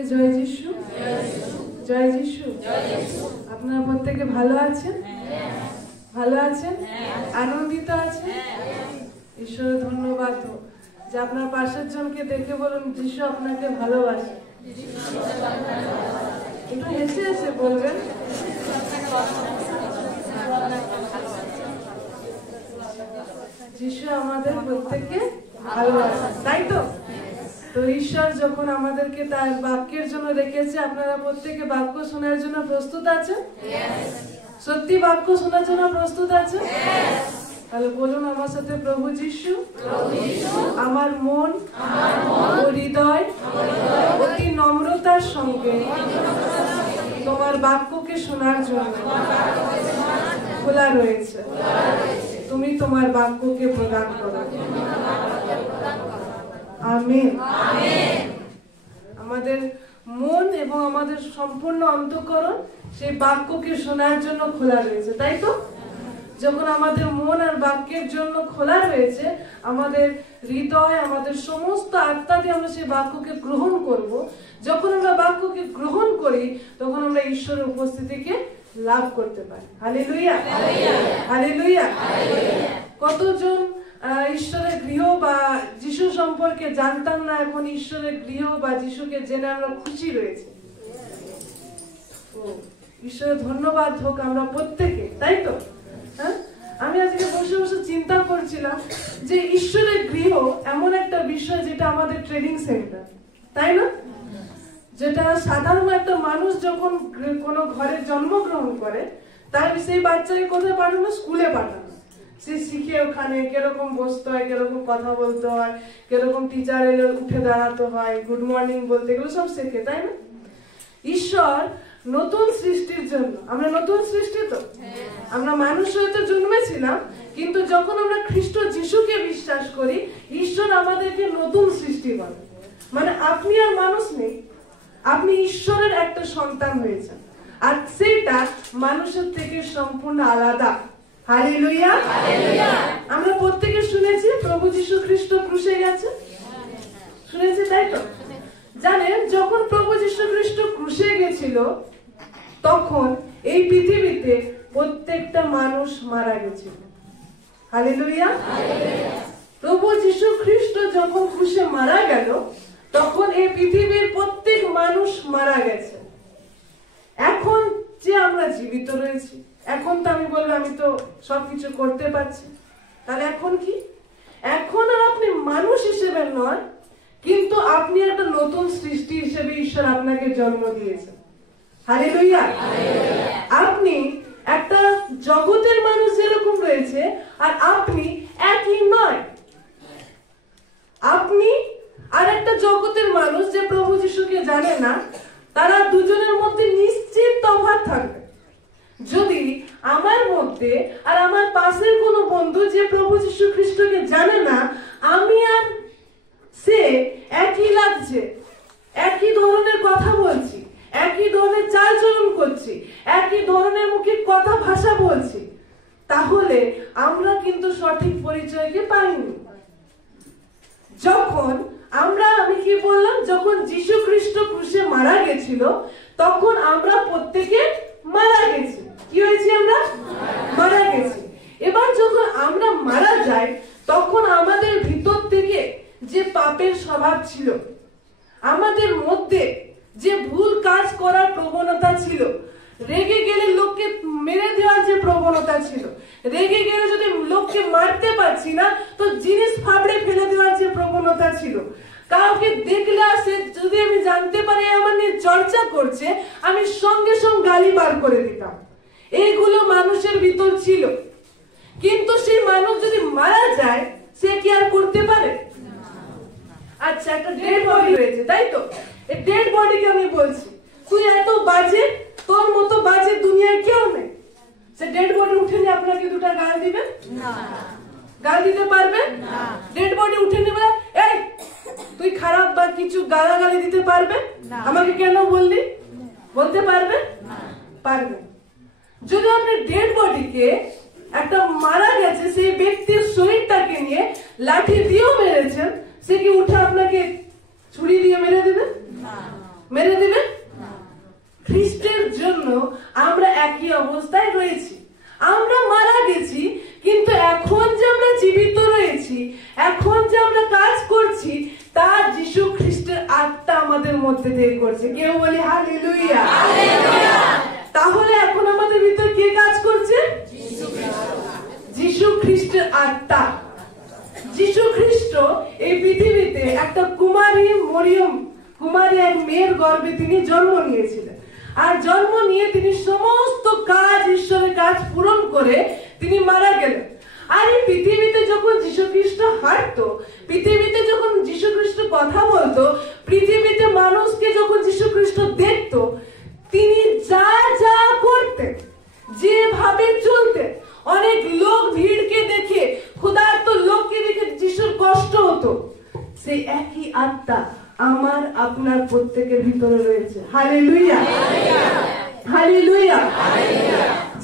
জয় যিশু, জয় যিশু। আপনারা প্রত্যেকে ভালো আছেন? ভালো আছেন? আনন্দিত আছেন? ঈশ্বরের ধন্যবাদ যে আপনার পাশের জনকে দেখে বলুন, যিশু আপনাকে ভালোবাসে। একটু হেসে হেসে বলবেন। যিশু আমাদের প্রত্যেককে ভালোবাসে, তাই তো? তো ঈশ্বর যখন আমাদেরকে তার বাক্যের জন্য রেখেছে, আপনারা প্রত্যেকে বাক্য শোনার জন্য প্রস্তুত আছেন? সত্যি বাক্য শোনার জন্য প্রস্তুত আছেন? তাহলে বলুন আমার সাথে, প্রভু যিশু, আমার মন ও হৃদয় অতি নম্রতার সঙ্গে তোমার বাক্যকে শোনার জন্য খোলা রয়েছে। তুমি তোমার বাক্যকে প্রদান করো। আমেন। আমাদের মন এবং আমাদের সম্পূর্ণ অন্তঃকরণ সেই বাক্যকে শোনার জন্য খোলা রয়েছে, তাই তো? যখন আমাদের মন আর বাক্যের জন্য খোলা রয়েছে, আমাদের হৃদয়, আমাদের সমস্ত আত্মা দিয়ে আমরা সেই বাক্যকে গ্রহণ করব। যখন আমরা বাক্যকে গ্রহণ করি, তখন আমরা ঈশ্বরের উপস্থিতিকে লাভ করতে পারি। Hallelujah, hallelujah. কতজন ঈশ্বরের গৃহ বা যিশু সম্পর্কে জানতাম না, এখন ঈশ্বরের গৃহ বা যিশুকে জেনে আমরা খুশি রয়েছে। ঈশ্বরের ধন্যবাদ হোক আমরা প্রত্যেকে, তাই তো? হ্যাঁ, আমি আজকে বসে বসে চিন্তা করছিলাম যে ঈশ্বরের গৃহ এমন একটা বিষয় যেটা আমাদের ট্রেনিং সেন্টার, তাই না? যেটা সাধারণ একটা মানুষ যখন কোনো ঘরে জন্মগ্রহণ করে, তাই সেই বাচ্চাকে কোথায় পাঠানো? স্কুলে পাঠানো। সে শিখে ওখানে কিরকম বসতে হয়, কিরকম কথা বলতে হয়, কিরকম টিচার এলে উঠে দাঁড়াতে হয়, গুড মর্নিং বলতে, এগুলো সব শেখে, তাই না? ঈশ্বর নতুন সৃষ্টির জন্য, আমরা নতুন সৃষ্টি তো, আমরা মানুষ হয়তো জন্মেছিলাম, কিন্তু যখন আমরা খ্রিস্ট যিশুকে বিশ্বাস করি, ঈশ্বর আমাদেরকে নতুন সৃষ্টি করে। মানে আপনি আর মানুষ নেই, আপনি ঈশ্বরের একটা সন্তান হয়েছেন, আর সেটা মানুষের থেকে সম্পূর্ণ আলাদা। হালেলুয়া, আমরা প্রত্যেকে শুনেছি প্রভু যীশু খ্রিস্ট ক্রুশে গেছে, শুনেছি, তাই তো? জানেন, যখন প্রভু যীশু খ্রিস্ট ক্রুশে গেছিল, তখন এই পৃথিবীতে প্রত্যেকটা মানুষ মারা গেছিল। হালেলুয়া। প্রভু যীশু খ্রিস্ট যখন ক্রুশে মারা গেল, তখন এই পৃথিবীর প্রত্যেক মানুষ মারা গেছে। এখন যে আমরা জীবিত রয়েছি, এখন তো আমি বলবো আমি তো সবকিছু করতে পারছি, তাহলে এখন কি? এখন আর আপনি মানুষ হিসেবে নয়, কিন্তু আপনি একটা নতুন সৃষ্টি হিসেবে ঈশ্বর আপনাকে জন্ম দিয়েছেন। হালেলুয়া। আপনি একটা জগতের মানুষ যেরকম রয়েছে, আর আপনি একই নয়। আপনি আর একটা জগতের মানুষ যে প্রভু যিশুকে জানে না, তারা দুজনের মধ্যে নিশ্চিত তফাৎ থাকবে। যদি আমার মধ্যে আর আমার পাশের কোনো বন্ধু যে প্রভু যীশু খ্রিস্টকে জানে না, আমি আর সে একই লাগছে, একই ধরনের কথা বলছি, একই ধরনের চালচলন করছি, একই ধরনের মুখে কথা ভাষা বলছি, তাহলে আমরা কিন্তু সঠিক পরিচয়কে পাইনি। যখন আমি কি বললাম, যখন যীশু খ্রিস্ট ক্রুশে মারা গেছিল, তখন আমরা প্রত্যেকে মারা গেছি। কি হয়েছি? আমরা মারা গেছি। এবার যখন আমরা মারা যাই, তখন আমাদের ভিতর থেকে যে পাপের স্বভাব ছিল, আমাদের মধ্যে যে ভুল কাজ করার প্রবণতা ছিল, রেগে গেলে লোককে মেরে দেওয়ার যে প্রবণতা ছিল, রেগে গেলে যদি লোককে মারতে পারছি না তো জিনিস ফাবড়ে ফেলে দেওয়ার যে প্রবণতা ছিল, কাউকে দেখলে সে যদি আমি জানতে পারি আমার নিয়ে চর্চা করছে, আমি সঙ্গে সঙ্গে গালি বার করে দিতাম। এইগুলো মানুষের ভিতর ছিল। কিন্তু সেই মানুষ যদি মারা যায়, সে কি আর করতে পারে? আচ্ছা, একটা ডেড বডি রয়েছে, তাই তো? এই ডেড বডিকে আমি বলছি, তুই এত বাজে, তোর মতো বাজে দুনিয়ায় কেউ নেই। সে ডেড বডি উঠে নিয়ে আপনাকে দুটা গাল দিবে? গাল দিতে পারবে? ডেড বডি উঠে নিবে, এই তুই খারাপ বা কিছু গালাগালি দিতে পারবে? আমাকে কেন বললি? বলতে পারবে? পারবে। যদি আপনি ডেড বডিকে, একটা মারা গেছে সেই ব্যক্তির শরীরটাকে নিয়ে লাঠি দিয়েও মেরেছেন, সে কি উঠে আপনাকে ছুরি দিয়ে মেরে দেবে? মেরে দিবে? খ্রিস্টের জন্য আমরা একই অবস্থায় রয়েছি। আমরা মারা গেছি, কিন্তু এখন যে আমরা জীবিত রয়েছি, এখন যে আমরা কাজ করছি, তা যিশু খ্রিস্টের আত্মা আমাদের মধ্যে দিয়ে করছে। কেউ বলি হালেলুয়া। তাহলে এখন আমাদের ভিতর কে কাজ করছে? যিশু খ্রিস্টের আত্মা। যিশু খ্রিস্ট এই পৃথিবীতে একটা কুমারী এক মেয়ের গর্ভে তিনি জন্ম নিয়েছিলেন। আর জন্ম নিয়ে তিনি সমস্ত কাজ, ঈশ্বরের কাজ পূরণ করে তিনি মারা গেলেন। আর এই পৃথিবীতে যখন যিশু খ্রিস্ট হাঁটতো, পৃথিবীতে যখন যিশু খ্রিস্ট কথা বলতো, পৃথিবীতে মানুষকে যখন যিশু খ্রিস্ট দেখতো, তিনি যা যা করতেন, যেভাবে চলতেন, অনেক লোক ভিড়কে দেখে, ক্ষুধার্ত লোককে দেখে যিশুর কষ্ট হতো। সেই একই আত্মা আমার আপনার প্রত্যেকের ভিতরে রয়েছে। Hallelujah, hallelujah.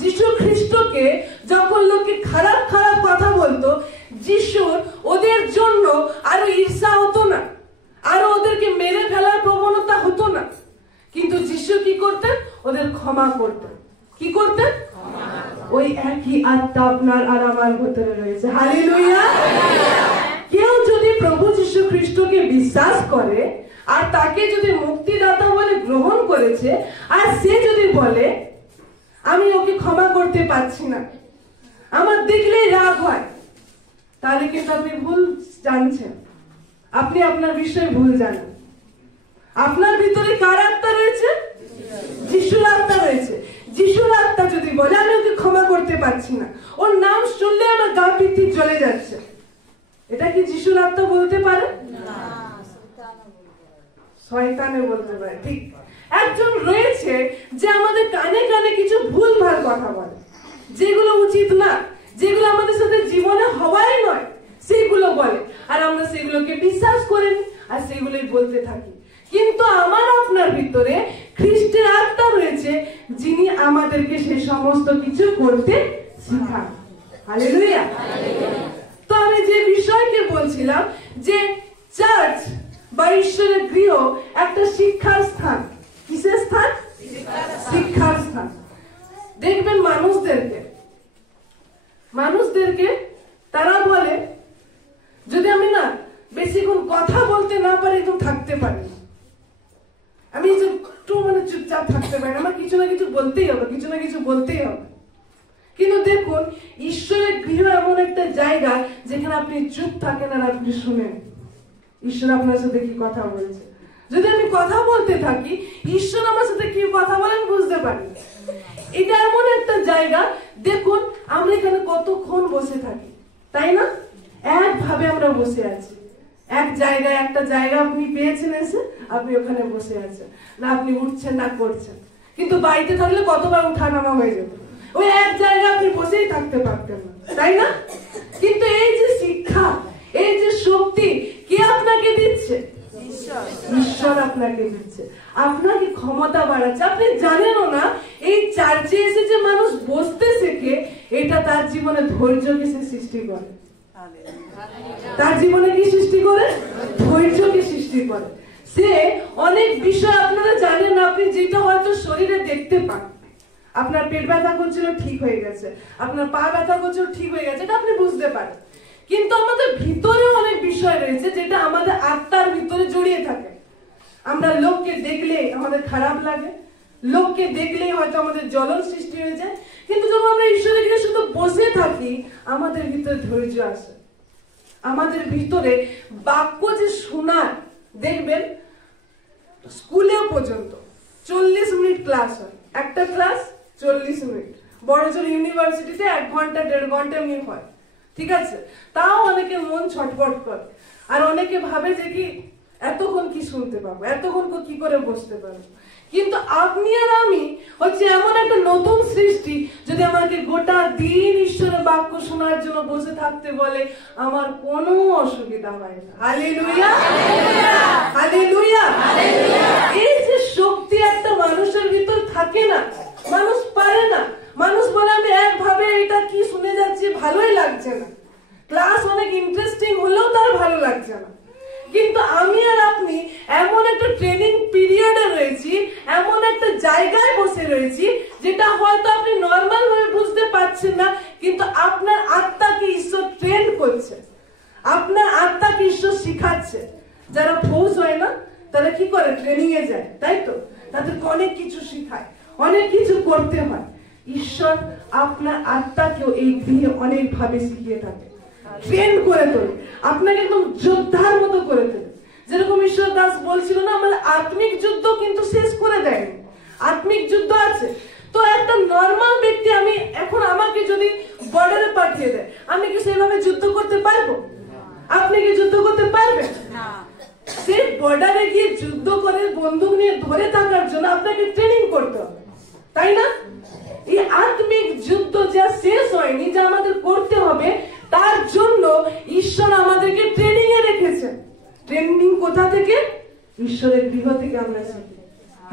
যিশু খ্রিস্টকে যখন লোকে খারাপ খারাপ কথা বলতো, যিশুর ওদের জন্য আরো ঈর্ষা হতো না, আরো ওদেরকে মেরে ফেলার প্রবণতা হতো না। কিন্তু যিশু কি করতেন? ওদের ক্ষমা করতেন। কি করতেন? ওই একই আত্মা আপনার আর আমার ভিতরে রয়েছে। হালেলুয়া। কেউ যদি প্রভু যিশু খ্রিস্টকে বিশ্বাস করে আর তাকে যদি মুক্তিদাতা বলে গ্রহণ করেছে, আর সে যদি বলে আমি ওকে ক্ষমা করতে পারছি না, আমার দেখলেই রাগ হয়, তাহলে কিন্তু আপনি ভুল জানছেন। আপনি আপনার বিষয়ে ভুল জানেন। আপনার ভিতরে কার আত্মা রয়েছে? যিশুর আত্মা রয়েছে। যিশুর আত্মা যদি বলে আমি ওকে ক্ষমা করতে পারছি না, ওর নাম শুনলে আমার গা পিত্তি জ্বলে যাচ্ছে, এটা কি যিশুর আত্মা বলতে পারে? শয়তানে বলতে পারে। ঠিক একজন রয়েছে যে আমাদের কানে কানে কিছু ভুল ভাল কথা বলে, যেগুলো উচিত না, যেগুলো আমাদের সাথে জীবনে হওয়াই নয়, সেগুলো বলে, আর আমরা সেগুলোকে বিশ্বাস করি আর সেগুলোই বলতে থাকি। কিন্তু আমার আপনার ভিতরে খ্রিস্টের আত্মা রয়েছে, যিনি আমাদেরকে সেই সমস্ত কিছু করতে শেখান। হালেলুয়া। তো আমি যে বিষয়কে বলছিলাম যে চার্চ বা ঈশ্বরের গৃহ একটা শিক্ষার স্থান। কিসের স্থান? শিক্ষার স্থান। দেখবেন মানুষদেরকে তারা বলে যদি আমি না বেশিক্ষণ কথা বলতে না পারি, একদম থাকতে পারি, আমি একটু চুপচাপ থাকতে পারি, আমার কিছু না কিছু বলতেই হবে, কিছু না কিছু বলতেই হবে। কিন্তু দেখুন, ঈশ্বরের গৃহ এমন একটা জায়গা যেখানে আপনি চুপ থাকেন আর আপনি শুনেন ঈশ্বর আপনার সাথে কি কথা বলছে। যদি আমি কথা বলতে থাকি, ঈশ্বর আমার সাথে কি কথা বলেন বুঝতে পারি। এটা এমন একটা জায়গা, দেখুন আমরা এখানে কতক্ষণ বসে থাকি, তাই না? একভাবে আমরা বসে আছি, এক জায়গায়, একটা জায়গা আপনি পেয়েছেন, এসে আপনি ওখানে বসে আছেন, না আপনি উঠছেন না করছেন। কিন্তু বাড়িতে থাকলে কতবার উঠা নামা হয়ে যেত, ওই এক জায়গায় আপনি বসেই থাকতে পারতেন না, তাই না? কিন্তু এই যে শিক্ষা, এই যে শক্তি, কে আপনাকে দিচ্ছে? ঈশ্বর আপনাকে দিচ্ছে, আপনাকে ক্ষমতা বাড়াচ্ছে। আপনি জানেনও না, এই চার্চে এসে যে মানুষ বসতে শেখে, এটা তার জীবনে ধৈর্যকে সে সৃষ্টি করে। তার জীবনে কি সৃষ্টি করে? ধৈর্যকে সৃষ্টি করে। সে অনেক বিষয় আপনারা জানেন, আপনি যেটা হয়তো শরীরে দেখতে পান, আপনার পেট ব্যথা করছিল ঠিক হয়ে গেছে, আপনার পা ব্যথা করছিল ঠিক হয়ে গেছে, এটা আপনি বুঝতে পারেন। কিন্তু আমাদের ভিতরে অনেক বিষয় রয়েছে যেটা আমাদের আত্মার ভিতরে জড়িয়ে থাকে। আমরা লোককে দেখলেই আমাদের খারাপ লাগে, লোককে দেখলেই হয়তো আমাদের জ্বলন সৃষ্টি হয়ে যায়। কিন্তু যখন আমরা ঈশ্বরের কাছে শুধু বসে থাকি, আমাদের ভিতরে ধৈর্য আসে, আমাদের ভিতরে বাক্য যে শোনার, দেখবেন স্কুলে পর্যন্ত 40 মিনিট ক্লাস হয়, একটা ক্লাস 40 মিনিট, বড় জোর ইউনিভার্সিটিতে 1 ঘন্টা 1.5 ঘন্টা নিয়ে হয়, ঠিক আছে? তাও অনেকে মন ছটফট করে, আর অনেকে ভাবে যে কি এতক্ষণ কি শুনতে পাবো, এতক্ষণ কি করে বসতে পারবো। কিন্তু আপনি আর আমি হচ্ছে এমন একটা নতুন সৃষ্টি, যদি আমাকে গোটা দিন ঈশ্বরের বাক্য শোনার জন্য বসে থাকতে বলে, আমার কোনো অসুবিধা হয় না। Hallelujah, hallelujah. এই যে শক্তি একটা মানুষের ভিতর থাকে না, মানুষ পারে না। মানুষ বলে আমি একভাবে এটা কি শুনে যাচ্ছি, ভালোই লাগছে না, ক্লাস অনেক ইন্টারেস্টিং হলেও তার ভালো লাগছে না। কিন্তু আমি আর আপনি এমন একটা ট্রেনিং পিরিয়ডে রয়েছে জায়গায় বসে রয়েছি, যেটা হয়তো আপনি নর্মাল ভাবে বুঝতে পারছেন না, কিন্তু আপনার আত্মাকে ঈশ্বর ট্রেন করছে, আপনার আত্মাকে ঈশ্বর শিখাচ্ছে। যারা ফৌজ হয় না, তারা কি করে? ট্রেনিং এ যায়, তাই তো? তাদেরকে অনেক কিছু শিখায়, অনেক কিছু করতে হয়। ঈশ্বর আপনার আত্মাকেও এই গৃহে অনেক ভাবে শিখিয়ে থাকে, ট্রেন করে তোলে, আপনাকে একদম যোদ্ধার মতো করে তোলে। যেরকম ঈশ্বর দাস বলছিল না, আমাদের আত্মিক যুদ্ধ কিন্তু শেষ করে দেয়নি, আত্মিক যুদ্ধ আছে। তো একটা নর্মাল ব্যক্তি, আমি এখন আমাকে যদি বর্ডারে পাঠিয়ে দেয়, আমি কি সেভাবে যুদ্ধ করতে পারবো? আপনি কি যুদ্ধ করতে পারবেন? সে বর্ডারে গিয়ে যুদ্ধ করে বন্দুক নিয়ে ধরে থাকার জন্য আপনাকে ট্রেনিং করতে হবে, তাই না? এই আত্মিক যুদ্ধ যা শেষ হয়নি, যা আমাদের করতে হবে, তার জন্য ঈশ্বর আমাদেরকে ট্রেনিং এ রেখেছেন। ট্রেনিং কোথা থেকে? ঈশ্বরের গৃহ থেকে আমরা শিখি।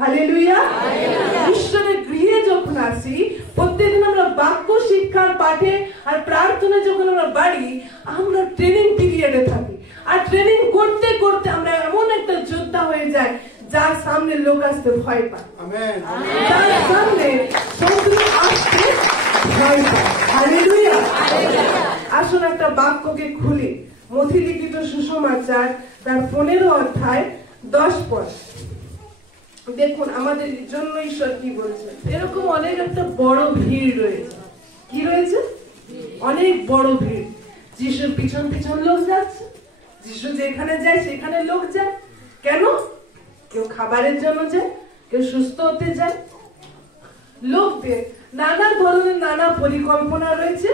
হালেলুয়া। ঈশ্বরের গৃহে যখন আসি, প্রত্যেকদিন আমরা বাক্য শিক্ষার পাঠে আর প্রার্থনা যখন আমরা বাড়ি, আমরা ট্রেনিং পিরিয়ডে থাকি। আর ট্রেনিং করতে করতে আমরা এমন একটা যোদ্ধা হয়ে যাই, যার সামনে লোক আসতে ভয় পায়, যার সামনে শত্রু আসতে ভয় পায়। হালেলুয়া। আসুন একটা বাক্যকে খুলি, মথি লিখিত সুসমাচার তার 15 অধ্যায় 10 পদ। দেখুন আমাদের জন্য ঈশ্বর কি বলছে। এরকম অনেক একটা বড় ভিড় রয়েছে। কি রয়েছে? অনেক বড় ভিড়। যিশুর পিছন পিছন লোক যাচ্ছে, যিশু যেখানে যায় সেখানে লোক যায়। কেন? কেউ খাবারের জন্য যায়, কেউ সুস্থ হতে যায়। লোকদের নানা ধরনের নানা পরিকল্পনা রয়েছে,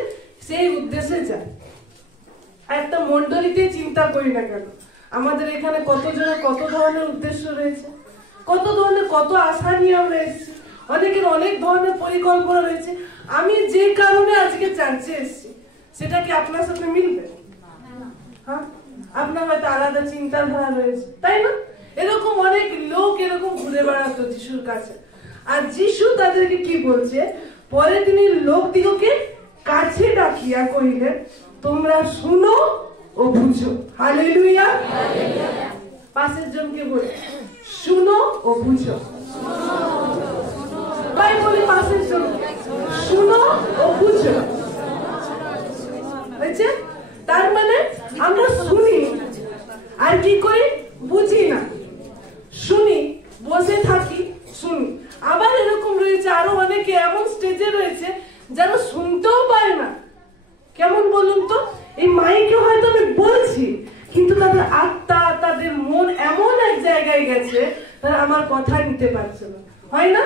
সেই উদ্দেশ্যে যায়। একটা মন্ডলীতে চিন্তা করি না কেন, আমাদের এখানে কতজনের কত ধরনের উদ্দেশ্য রয়েছে, কত ধরনের কত আশা নিয়ে আমরা এসেছি, অনেকের অনেক ধরনের পরিকল্পনা রয়েছে। আমি যে কারণে আজকে চার্চে এসেছি, সেটা কি আপনার সাথে মিলবে? হ্যাঁ, আপনার হয়তো আলাদা চিন্তাধারা রয়েছে, তাই না? এরকম অনেক লোক এরকম ঘুরে বেড়াতো যিশুর কাছে। আর যিশু তাদেরকে কি বলছে? পরে তিনি লোকদিগকে কাছে ডাকিয়া কহিলেন, তোমরা শুনো ও বুঝো। হালেলুয়া। পাশের জনকে বলে, শুনো ও বুঝো। তাই বলি পাশের জনকে, শুনো ও বুঝো। হয়েছে? তার মানে আমরা শুনি আর কি করি? বুঝি না। শুনি, বসে থাকি, শুনি। আবার এরকম রয়েছে আরো অনেকে এমন স্টেজে রয়েছে যারা শুনতেও পায় না। কেমন বলুন তো? এই মাইকে হয়তো আমি বলছি, কিন্তু তাদের আত্মা, তাদের মন এমন এক জায়গায় গেছে, তারা আমার কথা নিতে পারছে না। হয় না?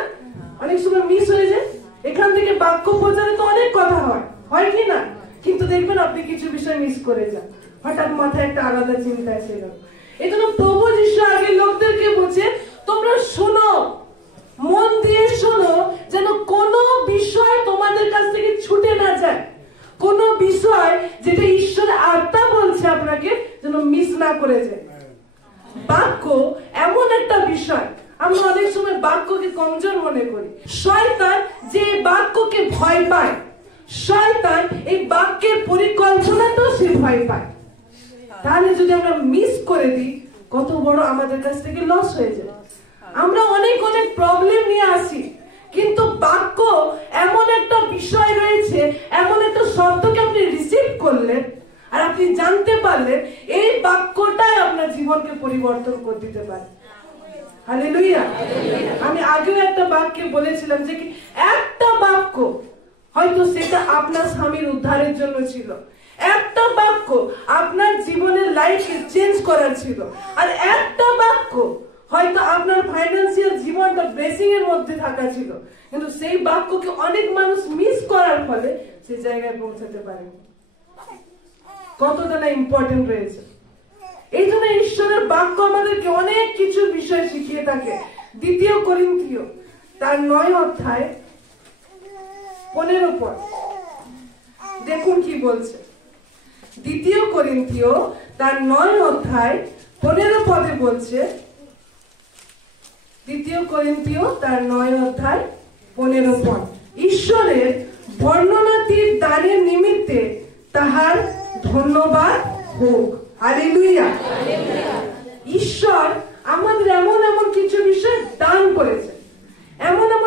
অনেক সময় মিস হয়ে যায়। এখান থেকে বাক্য প্রচারে তো অনেক কথা হয় কি না? কিন্তু দেখবেন আপনি কিছু বিষয় মিস করে যান, হঠাৎ মাথায় একটা আলাদা চিন্তা এসে গেল। এই জন্য প্রভু যিশু আগে লোকদেরকে বলছে, তোমরা শোনো, মন দিয়ে শোনো, যেন কোনো বিষয় তোমাদের কাছ থেকে ছুটে না যায়। কোন বিষয় যেটা ঈশ্বরের আত্মা বলছে আপনাকে, যেন মিস না করে যায়। বাক্য এমন একটা বিষয়, আমরা অনেক সময় বাক্যকে কমজোর মনে করি। শয়তান যে বাক্যকে ভয় পায়, শয়তান এই বাক্যের পরিকল্পনাটাও সে ভয় পায়। তাহলে যদি আমরা মিস করে দিই, কত বড় আমাদের কাছ থেকে লস হয়ে যায়। আমরা অনেক অনেক প্রবলেম নিয়ে আসি, কিন্তু বাক্য এমন একটা বিষয় রয়েছে, এমন একটা শব্দকে আপনি রিসিভ করলেন আর আপনি জানতে পারলেন, এই বাক্যটাই আপনার জীবনকে পরিবর্তন করে দিতে পারে। হালেলুয়া। আমি আগেও একটা বাক্যে বলেছিলাম যে কি, একটা বাক্য হয়তো সেটা আপনার স্বামীর উদ্ধারের জন্য ছিল, একটা বাক্য আপনার জীবনের লাইফকে চেঞ্জ করার ছিল, আর একটা বাক্য হয়তো আপনার ফাইন্যান্সিয়াল জীবনটা ব্লেসিং এর মধ্যে থাকা ছিল, কিন্তু সেই বাক্যকে অনেক মানুষ মিস করার ফলে সেই জায়গায় পৌঁছাতে পারে। কতটা না ইম্পর্টেন্ট রয়েছে। এই জন্য ঈশ্বরের বাক্য আমাদেরকে অনেক কিছু বিষয় শিখিয়ে থাকে। 2 করিন্থীয় তার 9 অধ্যায় 15 পদ দেখুন কি বলছে। 2 করিন্থীয় তার 9 অধ্যায় 15 পদে বলছে, 2 করিন্থীয় তার 9 অধ্যায় 15 পদ, ঈশ্বরের বর্ণনাতীত দানের নিমিত্তে তাহার ধন্যবাদ হোক। হালেলুয়া। ঈশ্বর আমাদের এমন এমন কিছু বিষয় দান করেছে, এমন এমন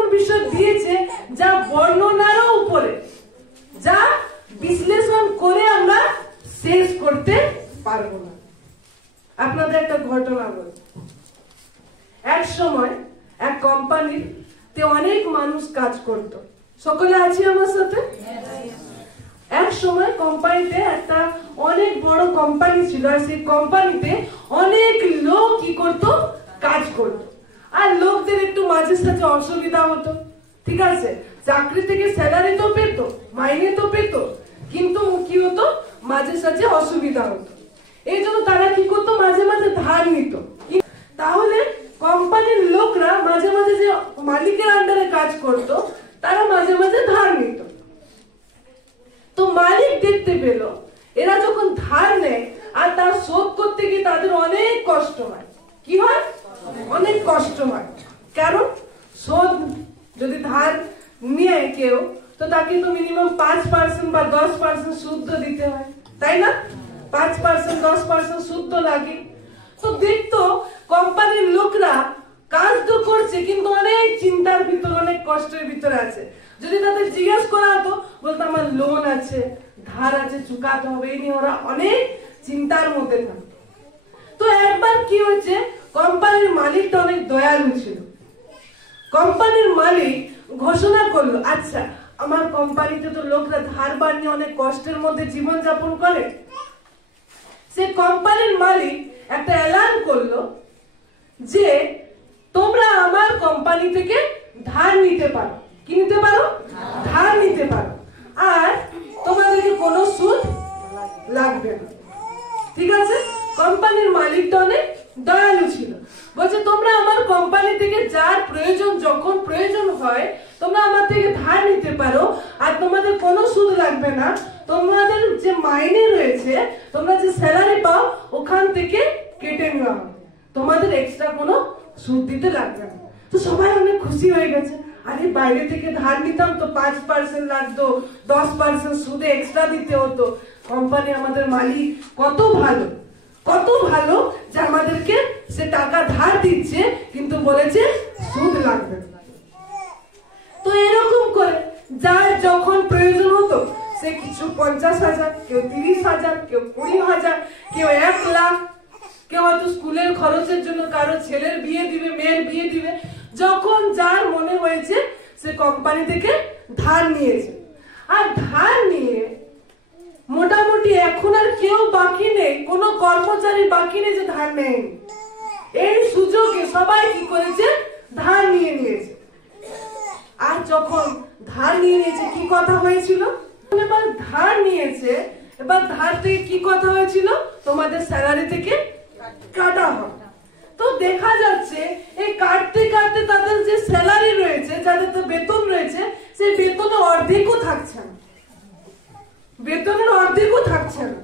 কোম্পানিতে অনেক মানুষ কাজ করত। সকলে আছি আমার সাথে? এক সময় কোম্পানিতে একটা অনেক বড় কোম্পানি ছিল, আর সেই কোম্পানিতে অনেক লোক কি করত, কাজ করত। আর লোকদের একটু মাঝে সাথে অসুবিধা হতো, ঠিক আছে, চাকরি থেকে স্যালারি তো পেত, মাইনে তো পেত, কিন্তু কি হতো, মাঝে সাথে অসুবিধা হতো। এই জন্য তারা কি করতো, মাঝে মাঝে ধার নিত। তাহলে কোম্পানির লোকরা মাঝে মাঝে যে মালিকের আন্ডারে কাজ করত, তারা মাঝে মাঝে ধার নিত। তো মালিক দেখতে পেল এরা যখন ধার নেয় আর তার শোধ করতে গিয়ে তাদের অনেক কষ্ট হয়। কি হয়? অনেক কষ্ট হয়। কারণ শোধ যদি ধার নিয়ে কেউ, তো তাকে তো মিনিমাম 5% বা 10% সুদ দিতে হয়, তাই না? 5% 10% সুদ লাগে। তো দেখতো কোম্পানির লোকরা কাজ তো করছে, কিন্তু অনেক চিন্তার ভিতর, অনেক কষ্টের ভিতরে আছে। যদি তাদের জিজ্ঞেস করা হতো, বলতো আমার লোন আছে, ধার আছে, চুকাতে হবে, এই নিয়ে ওরা অনেক চিন্তার মধ্যে থাকতো। তো একবার কি হয়েছে, কোম্পানির মালিকটা অনেক দয়ালু ছিল। কোম্পানির মালিক ঘোষণা করলো, আচ্ছা আমার কোম্পানিতে তো লোকরা ধার বার নিয়ে অনেক কষ্টের মধ্যে জীবন যাপন করে। সে কোম্পানির মালিক একটা এলান করলো যে তোমরা আমার কোম্পানি থেকে ধার নিতে পারো। কি নিতে পারো? ধার নিতে পারো, আর তোমাদেরকে কোনো সুদ লাগবে না, ঠিক আছে? কোম্পানির মালিকটা অনেক দয়ালু ছিল, বলছে তোমরা আমার কোম্পানি থেকে যার প্রয়োজন, যখন প্রয়োজন হয় তোমরা আমার থেকে ধার নিতে পারো, আর তোমাদের কোনো সুদ লাগবে না। তোমাদের যে মাইনে রয়েছে, তোমরা যে স্যালারি পাও, ওখান থেকে কেটে নেওয়া হবে, তোমাদের এক্সট্রা কোনো সুদ দিতে লাগবে না। তো সবাই অনেক খুশি হয়ে গেছে। আরে বাইরে থেকে ধার নিতাম তো 5% লাগতো, 10% সুদে এক্সট্রা দিতে হতো। কোম্পানি, আমাদের মালিক কত ভালো, কত ভালো যে আমাদেরকে সে টাকা ধার দিচ্ছে, কিন্তু বলেছে সুদ লাগবে। তো এরকম করে যার যখন প্রয়োজন হতো, সে কিছু 50,000, কেউ 30,000, কেউ 20,000, কেউ 1 লাখ, কেউ হয়তো স্কুলের খরচের জন্য কারো ছেলের বিয়ে দিবে, মেয়ের বিয়ে দিবে, যখন যার মনে হয়েছে সে কোম্পানি থেকে ধার নিয়েছে। আর ধার নিয়ে মোটামুটি এখন আর কেউ বাকি নেই, কোনো কর্মচারী বাকি নেই যে ধার নেই। এই সুযোগে সবাই কি করেছে, ধার নিয়ে নিয়েছে। আর যখন ধার নিয়ে নিয়েছে, কি কথা হয়েছিল, এবার ধার নিয়েছে, এবার ধার থেকে কি কথা হয়েছিল, তোমাদের স্যালারি থেকে কাটা হবে। তো দেখা যাচ্ছে এই কাটতে কাটতে তাদের যে স্যালারি রয়েছে, যাদের তো বেতন রয়েছে, সেই বেতনের অর্ধেকও থাকছে না, বেতনের অর্ধেকও থাকছে না,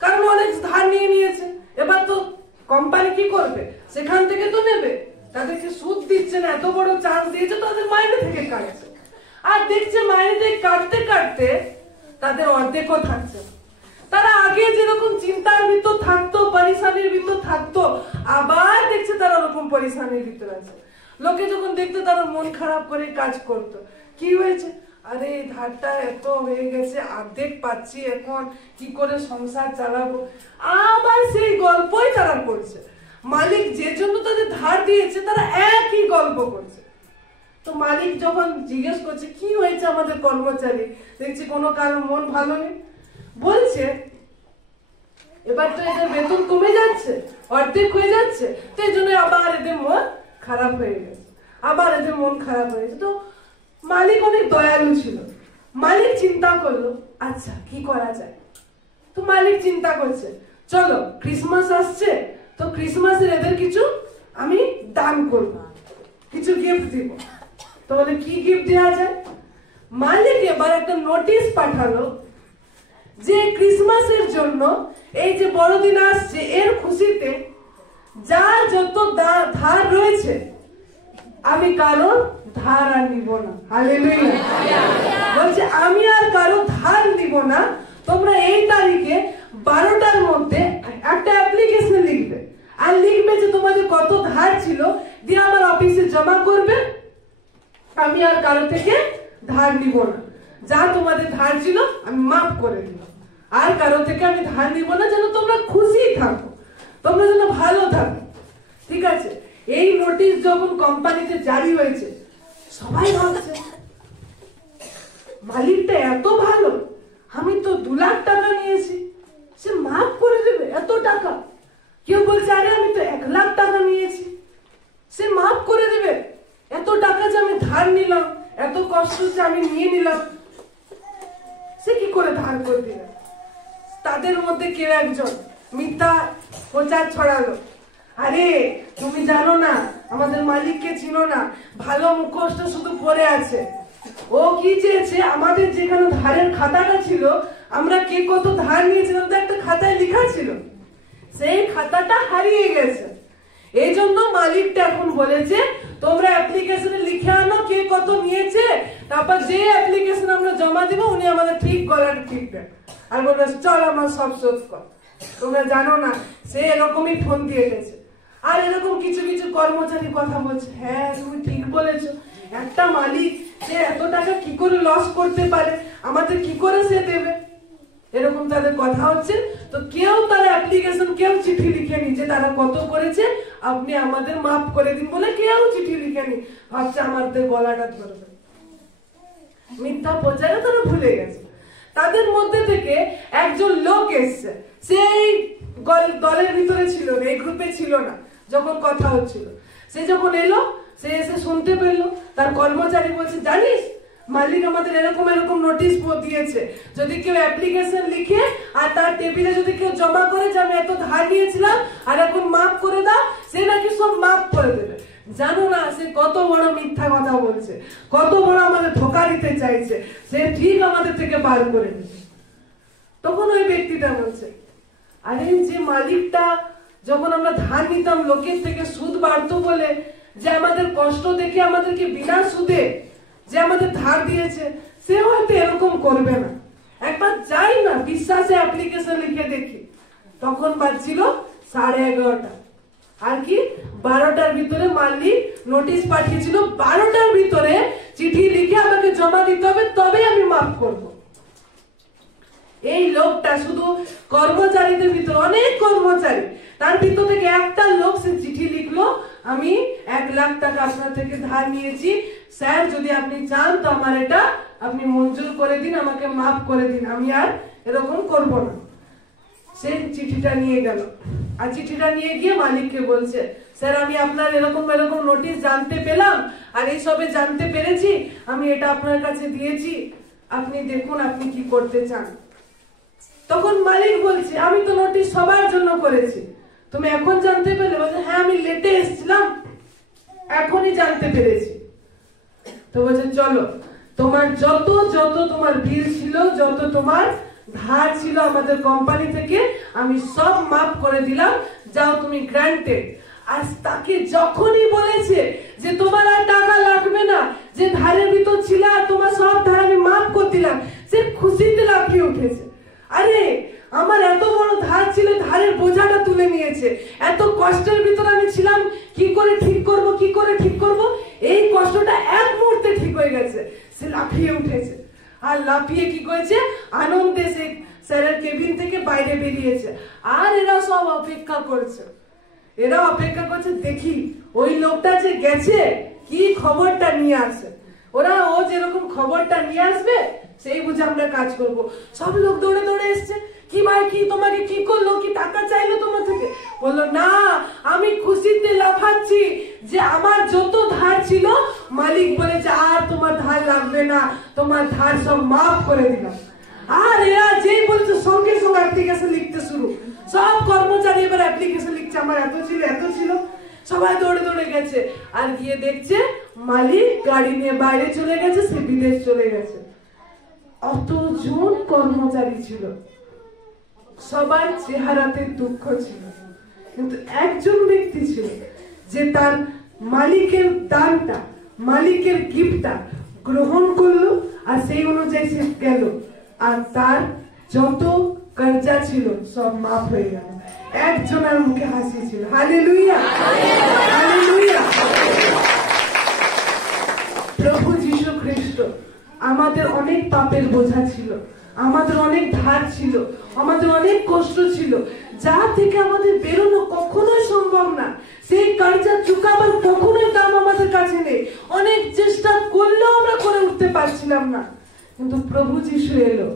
কারণ অনেক ধার নিয়ে নিয়েছে। এবার তো কোম্পানি কি করবে, সেখান থেকে তো নেবে, তাদেরকে সুদ দিচ্ছে না, এত বড় চান্স দিয়েছে, তাদের মাইনে থেকে কাটছে। আর দেখছে মাইনে থেকে কাটতে কাটতে তাদের অর্ধেকও থাকছে না। তারা আগে যেরকম চিন্তার ভিতর থাকতো, পরেশানির ভিতর থাকতো, আবার দেখছে তারা ওরকম পরেশানির ভিতর আছে। লোকে যখন দেখতো, তারা মন খারাপ করে কাজ করতো। কি হয়েছে, আরে ধারটা এত হয়ে গেছে, অর্ধেক পাচ্ছি, এখন কি করে সংসার চালাবো, আবার সেই গল্পই তারা করছে। মালিক যে জন্য তাদের ধার দিয়েছে, তারা একই গল্প করছে। তো মালিক যখন জিজ্ঞেস করছে কি হয়েছে আমাদের কর্মচারী, দেখছি কোনো কারণ মন ভালো নেই, বলছে এবার তো এদের বেতন কমে যাচ্ছে, অর্ধেক হয়ে যাচ্ছে, তো এই জন্য আবার এদের মন খারাপ হয়ে গেছে, আবার এদের মন খারাপ হয়েছে। তো মালিক অনেক দয়ালু ছিল, মালিক চিন্তা করলো, আচ্ছা কি করা যায়। তো মালিক চিন্তা করছে, চলো ক্রিসমাস আসছে, তো ক্রিসমাসের এদের কিছু আমি দান করবো, কিছু গিফট দিব। তো বলে কি গিফট দেওয়া যায়। মালিক এবার একটা নোটিশ পাঠালো যে ক্রিসমাসের জন্য, এই যে বড়দিন আসছে, এর খুশিতে যার যত ধার রয়েছে, আমি কারো ধার আর নিব না। হালেলুয়া। বলছে আমি আর কারো ধার নিব না। তোমরা এই তারিখে 12টার মধ্যে একটা অ্যাপ্লিকেশন লিখবে, আর লিখবে যে তোমাদের কত ধার ছিল, দিয়ে আমার অফিসে জমা করবে। আমি আর কারো থেকে ধার নিব না, যা তোমাদের ধার ছিল আমি মাফ করে দিলাম, আর কারো থেকে আমি ধার নিব না, যেন তোমরা খুশি থাকো, তোমরা যেন ভালো থাকো, ঠিক আছে। এই নোটিশ যখন কোম্পানিতে জারি হয়েছে, সবাই ভাবছে মালিকটা এত ভালো, আমি তো 2 লাখ টাকা নিয়েছি, সে মাফ করে দেবে এত টাকা। কেউ বলছে আরে আমি তো 1 লাখ টাকা নিয়েছি, সে মাফ করে দেবে এত টাকা যে আমি ধার নিলাম, এত কষ্ট যে আমি নিয়ে নিলাম, সে কি করে ধার করে দিবে। তাদের মধ্যে কেউ একজন মিথ্যা প্রচার ছড়ালো, আরে তুমি জানো না, আমাদের মালিককে চিনো না, ভালো মুখোশ শুধু পরে আছে। ও কি চেয়েছে, আমাদের যেখানে ধারের খাতাটা ছিল, আমরা কে কত ধার নিয়েছিলাম তো একটা খাতায় লেখা ছিল, সেই খাতাটা হারিয়ে গেছে। এই জন্য মালিকটা এখন বলেছে তোমরা অ্যাপ্লিকেশনে লিখে আনো কে কত নিয়েছে, তারপর যে অ্যাপ্লিকেশন আমরা জমা দিব উনি আমাদের ঠিক গলাটা ঠিকবে আর বলবে চল আমার সব শোধ কর। তোমরা জানো না, সে এরকমই ফোন দিয়ে গেছে। আর এরকম কিছু কিছু কর্মচারী কথা বলছে, হ্যাঁ তুমি ঠিক বলেছো, একটা মালিক সে এত টাকা কি করে লস করতে পারে, আমাদের কি করে সে দেবে, এরকম তাদের কথা হচ্ছে। তো কেউ তার অ্যাপ্লিকেশন, কেউ চিঠি লিখেনি যে তারা কত করেছে, আপনি আমাদের মাফ করে দিন বলে কেউ চিঠি লিখেনি, ভাবছে আমাদের গলাটা ধরবে। মিথ্যা প্রচারে তারা ভুলে গেছে। তাদের মধ্যে থেকে একজন লোক এসছে, সেই দলের ভিতরে ছিল না, এই গ্রুপে ছিল না যখন কথা হচ্ছিল। সে যখন এলো, সে এসে শুনতে পেলো, তার কর্মচারী বলছে জানিস মালিক আমাদের এরকম এরকম নোটিশ দিয়েছে, যদি কেউ অ্যাপ্লিকেশন লিখে আর তার টেবিলে যদি কেউ জমা করে যে আমি এত ধার নিয়েছিলাম আর এখন মাফ করে দাও, সে নাকি সব মাফ করে দেবে। জানো না সে কত বড় মিথ্যা কথা বলছে, কত বড় আমাদের ধোঁকা দিতে চাইছে, সে ঠিক আমাদের থেকে বার করে দেবে। তখন ওই ব্যক্তিটা বলছে আরে যে মালিকটা যখন আমরা ধার নিতাম লোকের থেকে সুদ বাড়তো বলে, যে আমাদের কষ্ট দেখে আমাদেরকে বিনা সুদে যে আমাদের ধার দিয়েছে, সে হয়তো এরকম করবে না, একবার যাই না বিশ্বাসে অ্যাপ্লিকেশন লিখে দেখি। তখন বাজছিল 11:30, আর কি 12টার ভিতরে মালিক নোটিশ পাঠিয়েছিল, 12টার ভিতরে চিঠি লিখে আমাকে জমা দিতে হবে, তবে আমি মাফ করব। এই লোকটা শুধু কর্মচারীদের ভিতরে অনেক কর্মচারী, তার ভিতর থেকে একটা লোক সে চিঠি লিখলো, আমি 1 লাখ টাকা আপনার থেকে ধার নিয়েছি, স্যার যদি আপনি চান তো আমার এটা আপনি মঞ্জুর করে দিন, আমাকে মাফ করে দিন, আমি আর এরকম করব না। সে চিঠিটা নিয়ে গেল, আর চিঠিটা নিয়ে গিয়ে মালিককে বলছে স্যার আমি আপনার এরকম এরকম নোটিশ জানতে পেলাম, আর এইসবে জানতে পেরেছি, আমি এটা আপনার কাছে দিয়েছি, আপনি দেখুন আপনি কি করতে চান। তখন মালিক বলছে আমি তো নোটিশ সবার জন্য করেছি, তুমি এখন জানতে পেলে? বলছে হ্যাঁ আমি লেটে এসেছিলাম, এখনই জানতে পেরেছি। তো বলছে চলো তোমার যত যত তোমার বিল ছিল, যত তোমার ধার ছিল আমাদের কোম্পানি থেকে, আমি সব মাফ করে দিলাম, যাও তুমি গ্রান্টেড। আজ তাকে যখনই বলেছে যে তোমার আর টাকা লাগবে না, যে ধারের ভিতর ছিল আর তোমার সব ধার আমি মাফ করে দিলাম, সে খুশিতে লাফিয়ে উঠেছে। আরে আমার এত বড় ধার ছিল, ধারের বোঝাটা তুলে নিয়েছে, এত কষ্টের ভিতর আমি ছিলাম, কি করে ঠিক করব, কি করে ঠিক করব, এই কষ্টটা এক মুহূর্তে ঠিক হয়ে গেছে। সে লাফিয়ে উঠেছে, আর লাফিয়ে কি করেছে, আনন্দে সে স্যারের কেবিন থেকে বাইরে বেরিয়েছে। আর এরা সব অপেক্ষা করছে, এরা অপেক্ষা করছে দেখি ওই লোকটা যে গেছে কি খবরটা নিয়ে আসে, ওরা ও যেরকম খবরটা নিয়ে আসবে সেই বুঝে আমরা কাজ করব। সব লোক দৌড়ে দৌড়ে এসছে, কি ভাই কি তোমাকে কি করলো, কি টাকা চাইলো তোমার থেকে? বললো না আমি খুশিতে লাফাচ্ছি যে আমার যত ধার ছিল মালিক বলেছে আর তোমার ধার লাগবে না, তোমার ধার সব মাফ করে দিলাম। আর এরা যেই বলছে সঙ্গে সঙ্গে অ্যাপ্লিকেশন লিখতে শুরু, সব কর্মচারী এবার অ্যাপ্লিকেশন লিখছে, আমার এত ছিল এত ছিল, সবাই দৌড়ে দৌড়ে গেছে। আর গিয়ে দেখছে মালিক গাড়ি নিয়ে বাইরে চলে গেছে, সে বিদেশ চলে গেছে। অতজন কর্মচারী ছিল, সবার চেহারাতে দুঃখ ছিল, কিন্তু একজন ব্যক্তি ছিল যে তার মালিকের দানটা, মালিকের গিফটটা গ্রহণ করলো, আর সেই অনুযায়ী সে গেল, আর তার যত কর্জা ছিল সব মাফ হয়ে গেল। একজনের মুখে হাসি ছিল। Hallelujah, hallelujah. প্রভু যীশু খ্রিস্ট আমাদের অনেক পাপের বোঝা ছিল, আমাদের অনেক ধার ছিল, আমাদের অনেক কষ্ট ছিল, যা থেকে আমাদের বেরোনো কখনোই সম্ভব না, সেই কার্যা চুকাবার কখনোই দাম আমাদের কাছে নেই। অনেক চেষ্টা করলেও আমরা করে উঠতে পারছিলাম না, কিন্তু প্রভু যিশু এলো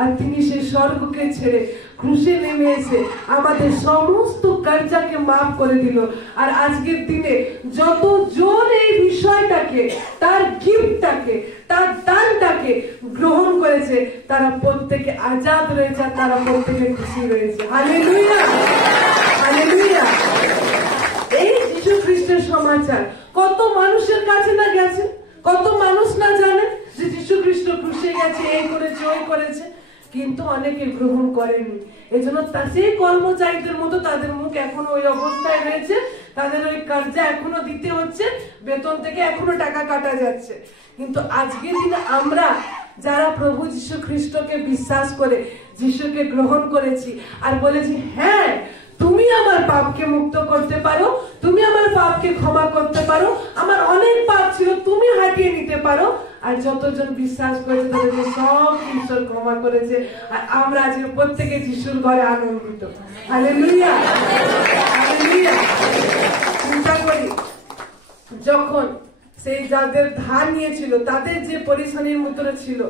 আর তিনি সেই স্বর্গকে ছেড়ে ক্রুশে নেমে এসে আমাদের সমস্ত কার্যাকে মাফ করে দিল। আর আজকের দিনে যতজন এই বিষয়টাকে, তার গিফটটাকে, তার দানটাকে গ্রহণ করেছে, তারা প্রত্যেকে আজাদ রয়েছে, তারা প্রত্যেকে খুশি রয়েছে। Hallelujah, hallelujah. এই যীশু খ্রিস্টের সমাচার কত মানুষের কাছে না গেছে, কত মানুষ না জানে যে যীশু খ্রিস্ট ক্রুশে গেছে, এই করেছে, ওই করেছে, কিন্তু অনেকে গ্রহণ করেনি। এজন্য সেই কর্মচারীদের মতো তাদের মুখ এখনো ওই অবস্থায় রয়েছে, তাদের ওই কার্যা এখনো দিতে হচ্ছে, বেতন থেকে এখনো টাকা কাটা যাচ্ছে। কিন্তু আজকের দিনে আমরা যারা প্রভু যীশু খ্রিস্টকে বিশ্বাস করে যীশুকে গ্রহণ করেছি আর বলেছি, হ্যাঁ তুমি আমার পাপকে মুক্ত করতে পারো, তুমি আমার পাপকে ক্ষমা করতে পারো, আমার অনেক পাপ ছিল তুমি হাঁটিয়ে নিতে পারো, আর যতজন বিশ্বাস করেছে তাদেরকে সব ঈশ্বর ক্ষমা করেছে। আর আমরা আজকে প্রত্যেকে যিশুর ঘরে আনন্দিত। Hallelujah, hallelujah. চিন্তা করি, যখন সেই যাদের ধার নিয়েছিল তাদের যে পরিশানির ভিতরে ছিল,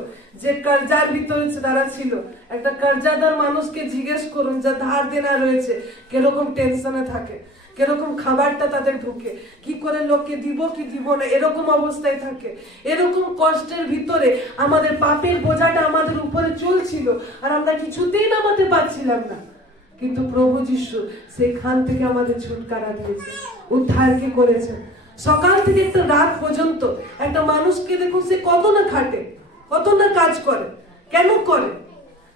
যে কর্জার ভিতরে তারা ছিল, একটা কর্জাদার মানুষকে জিজ্ঞেস করুন যা ধার দেনা রয়েছে কিরকম টেনশনে থাকে, কিরকম খাবারটা তাদের ঢুকে, কি করে লোককে দিব কি দিব না এরকম অবস্থায় থাকে। এরকম কষ্টের ভিতরে আমাদের পাপের বোঝাটা আমাদের উপরে চলছিল আর আমরা কিছুতেই নামাতে পারছিলাম না, কিন্তু প্রভু যিশু সেখান থেকে আমাদের ছুটকারা দিয়েছে, উদ্ধারকে করেছে। সকাল থেকে একটা রাত পর্যন্ত একটা মানুষকে দেখুন সে কত না খাটে, কত না কাজ করে, কেন করে?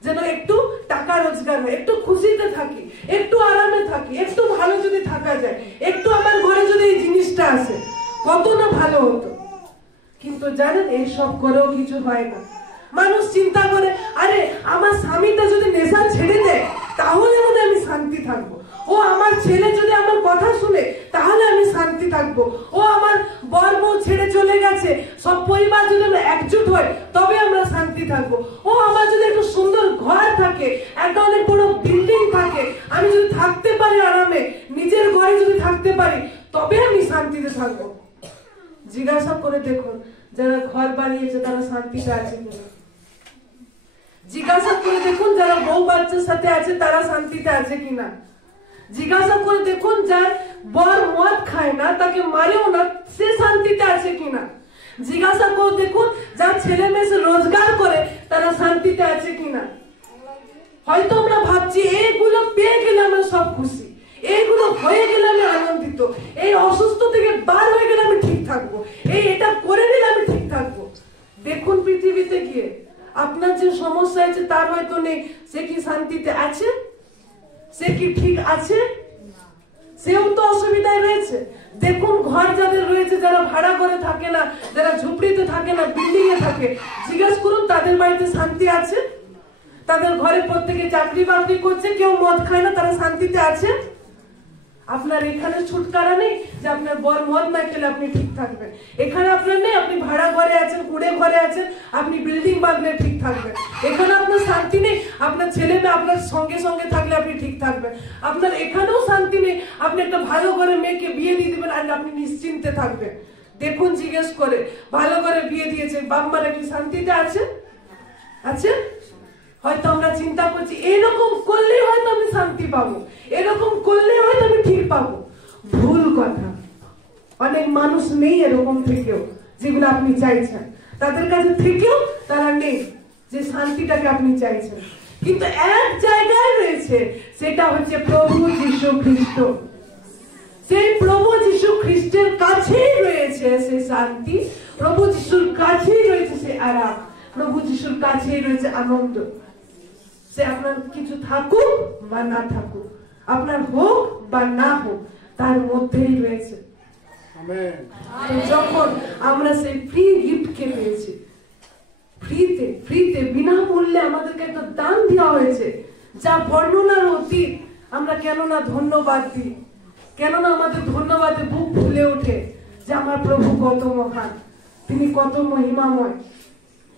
যেন একটু টাকা রোজগার হয়, একটু খুশিতে থাকি, একটু আরামে থাকি, একটু ভালো যদি থাকা যায়, একটু আমার ঘরে যদি এই জিনিসটা আসে কত না ভালো হতো। কিন্তু জানেন এইসব করেও কিছু হয় না। মানুষ চিন্তা করে, আরে আমার স্বামীটা যদি নেশা ছেড়ে দেয় তাহলে মনে আমি শান্তি থাকবো, ও আমার ছেলে যদি আমার কথা শুনে তাহলে আমি শান্তি থাকবো, ও আমার বর বউ ছেড়ে চলে গেছে, সব পরিবার যদি আমরা একজুট হয় তবে আমরা শান্তি থাকবো, ও আমার যদি একটু সুন্দর ঘর থাকে, একটা অনেক বড় বিল্ডিং থাকে, আমি যদি থাকতে পারি আরামে, নিজের ঘরে যদি থাকতে পারি তবে আমি শান্তিতে থাকবো। জিজ্ঞাসা করে দেখুন যারা ঘর বানিয়েছে তারা শান্তিতে আছে কিনা? জিজ্ঞাসা করে দেখুন যারা বউ বাচ্চার সাথে আছে তারা শান্তিতে আছে কিনা? জিজ্ঞাসা করে দেখুন যার বর মদ খায় না, তাকে মারেও না, সে শান্তিতে আছে কিনা? জিজ্ঞাসা করে দেখুন যার ছেলে মেয়ে রোজগার করে তারা শান্তিতে আছে কিনা? হয়তো আমরা ভাবছি এইগুলো পেয়ে গেলে আমরা সব খুশি, এইগুলো হয়ে গেলে আমি আনন্দিত, এই অসুস্থ থেকে বার হয়ে গেলে আমি ঠিক থাকবো, এটা করে নিলে আমি ঠিক থাকবো। দেখুন পৃথিবীতে গিয়ে আপনার যে সমস্যা আছে তার হয়তো নেই, সে কি শান্তিতে আছে? সে কি ঠিক আছে? সেও তো অসুবিধায় রয়েছে। দেখুন ঘর যাদের রয়েছে, যারা ভাড়া করে থাকে না, যারা ঝুপড়িতে থাকে না, বিল্ডিং এ থাকে, জিজ্ঞেস করুন তাদের বাড়িতে শান্তি আছে? তাদের ঘরে প্রত্যেকে চাকরি বাকরি করছে, কেউ মদ খায় না, তারা শান্তিতে আছে? আপনার এখানে ছুটকারা নেই যে আপনার বর মদ না খেলে আপনি ঠিক থাকবেন, এখানে আপনার নেই আপনি ভাড়া ঘরে আছেন, কুড়ে ঘরে আছেন, আপনি বিল্ডিং বাঁধলে ঠিক থাকবেন, এখানে আপনার শান্তি নেই আপনার ছেলে মেয়ে আপনার সঙ্গে সঙ্গে থাকলে আপনি ঠিক থাকবেন, আপনার এখানেও শান্তি নেই আপনি একটা ভালো ঘরে মেয়েকে বিয়ে দিয়ে দিবেন আর আপনি নিশ্চিন্তে থাকবেন। দেখুন জিজ্ঞেস করে ভালো করে বিয়ে দিয়েছে, বাপ মারা কি শান্তিতে আছে? আছে? হয়তো আমরা চিন্তা করছি এরকম করলে হয়তো আমি শান্তি পাবো, এরকম করলে হয়তো আমি ঠিক পাবো। ভুল কথা। অনেক মানুষ নেই এরকম থেকেও যেগুলো আপনি চাইছেন, তাদের কাছে থেকেও তারা নেই যে শান্তিটাকে আপনি চাইছেন, কিন্তু এক জায়গায় রয়েছে, সেটা হচ্ছে প্রভু যীশু খ্রিস্ট। সেই প্রভু যীশু খ্রিস্টের কাছেই রয়েছে সে শান্তি, প্রভু যীশুর কাছেই রয়েছে সে আরাম, প্রভু যিশুর কাছেই রয়েছে আনন্দ। সে আপনার কিছু থাকুক বা না থাকুক, আপনার হোক বা না হোক, তার মধ্যেই রয়েছে। যখন আমরা সেই ফ্রি গিফটকে পেয়েছি, ফ্রিতে বিনামূল্যে আমাদেরকে একটা দান দেওয়া হয়েছে যা বর্ণনার অতীত, আমরা কেননা ধন্যবাদ দিই, কেননা আমাদের ধন্যবাদে বুক ফুলে ওঠে যে আমার প্রভু কত মহান, তিনি কত মহিমাময়,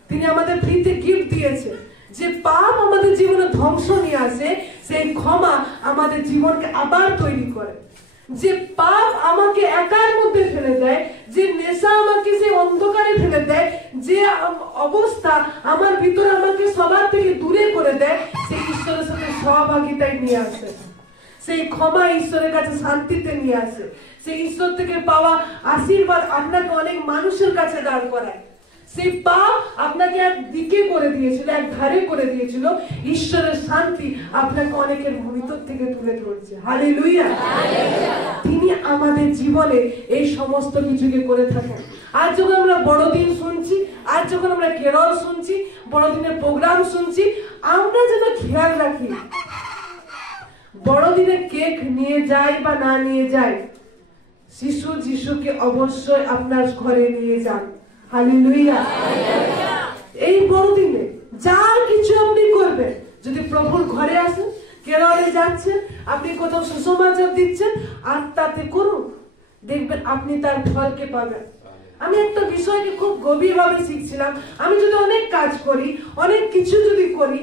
তিনি আমাদের ফ্রিতে গিফট দিয়েছে। যে পাপ আমাদের জীবনে ধ্বংস নিয়ে আসে, সেই ক্ষমা আমাদের জীবনকে আবার তৈরি করে। যে পাপ আমাকে একার মধ্যে ফেলে দেয়, যে নেশা আমাকে যে অন্ধকারে ফেলে দেয়, যে অবস্থা আমার ভিতরে আমাকে সবার থেকে দূরে করে দেয়, সেই ঈশ্বরের সাথে সহভাগিতায় নিয়ে আসে, সেই ক্ষমা ঈশ্বরের কাছে শান্তিতে নিয়ে আসে, সেই ঈশ্বর থেকে পাওয়া আশীর্বাদ আপনাকে অনেক মানুষের কাছে দাঁড় করায়। সেই পাপ আপনাকে এক দিকে করে দিয়েছিল, এক ধারে করে দিয়েছিল, ঈশ্বরের শান্তি আপনাকে অনেকের ভিতর থেকে তুলে ধরছে। হালেলুয়া। তিনি আমাদের জীবনে এই সমস্ত কিছুকে করে থাকেন। আজ যখন আমরা বড়দিন শুনছি, আজ যখন আমরা কেরল শুনছি, বড়দিনের প্রোগ্রাম শুনছি, আমরা যেন খেয়াল রাখি বড়দিনে কেক নিয়ে যাই বা না নিয়ে যাই, শিশু যিশুকে অবশ্যই আপনার ঘরে নিয়ে যান। হালেলুয়া। এই বড়দিনে যা কিছু আপনি করবেন, যদি প্রভুর ঘরে আসেন, কেরলে যাচ্ছেন, আপনি কোথাও সুসমাচার দিচ্ছেন, আত্মাতে করুন, দেখবেন আপনি তার ফলকে পাবেন। আমি একটা বিষয়কে খুব গভীরভাবে শিখছিলাম, আমি যদি অনেক কাজ করি, অনেক কিছু যদি করি,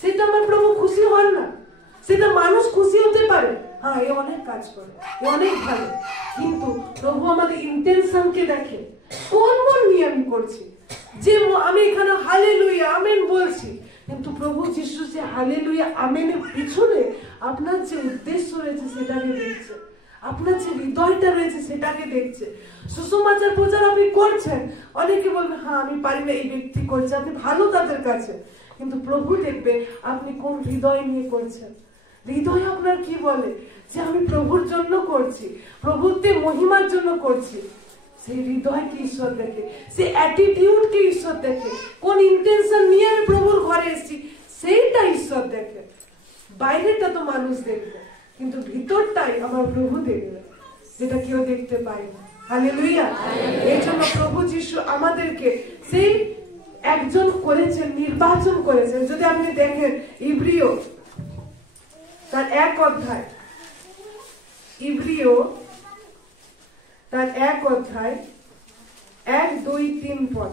সেটা আমার প্রভু খুশি হন না। সেটা মানুষ খুশি হতে পারে, হ্যাঁ এ অনেক কাজ করে, এ অনেক ভালো, কিন্তু প্রভু আমাদের ইন্টেনশনকে দেখে, কোন মন নিয়ে আমি করছি। যে আমি এখানে হালেলুয়া আমেন বলছি, কিন্তু প্রভু যিশু যে হালেলুয়া আমেনের পিছনে আপনার যে উদ্দেশ্য রয়েছে সেটাকে দেখছে, আপনার যে হৃদয়টা রয়েছে সেটাকে দেখছে। সুসমাচার প্রচার আপনি করছেন, অনেকে বলবে হ্যাঁ আমি পারি না, এই ব্যক্তি করছে, আপনি ভালো তাদের কাছে, কিন্তু প্রভু দেখবে আপনি কোন হৃদয় নিয়ে করছেন। হৃদয় আপনার কি বলে যে আমি প্রভুর জন্য করছি, প্রভুতে মহিমার জন্য করছি, সেই হৃদয়কে ঈশ্বর দেখে, সেই অ্যাটিটিউডকে ঈশ্বর দেখে, কোন ইন্টেনশন নিয়ে আমি প্রভুর ঘরে এসেছি সেইটা ঈশ্বর দেখে। বাইরেটা তো মানুষ দেখবে, কিন্তু ভিতরটাই আমার প্রভু দেখবে, যেটা কেউ দেখতে পায় না। হালেলুয়া। এই জন্য প্রভু যিশু আমাদেরকে সেই একজন করেছেন, নির্বাচন করেছেন। যদি আপনি দেখেন ইব্রিয় তার 1 অধ্যায়, ইব্রিয় তার 1 অধ্যায় 1, 2, 3 পদ।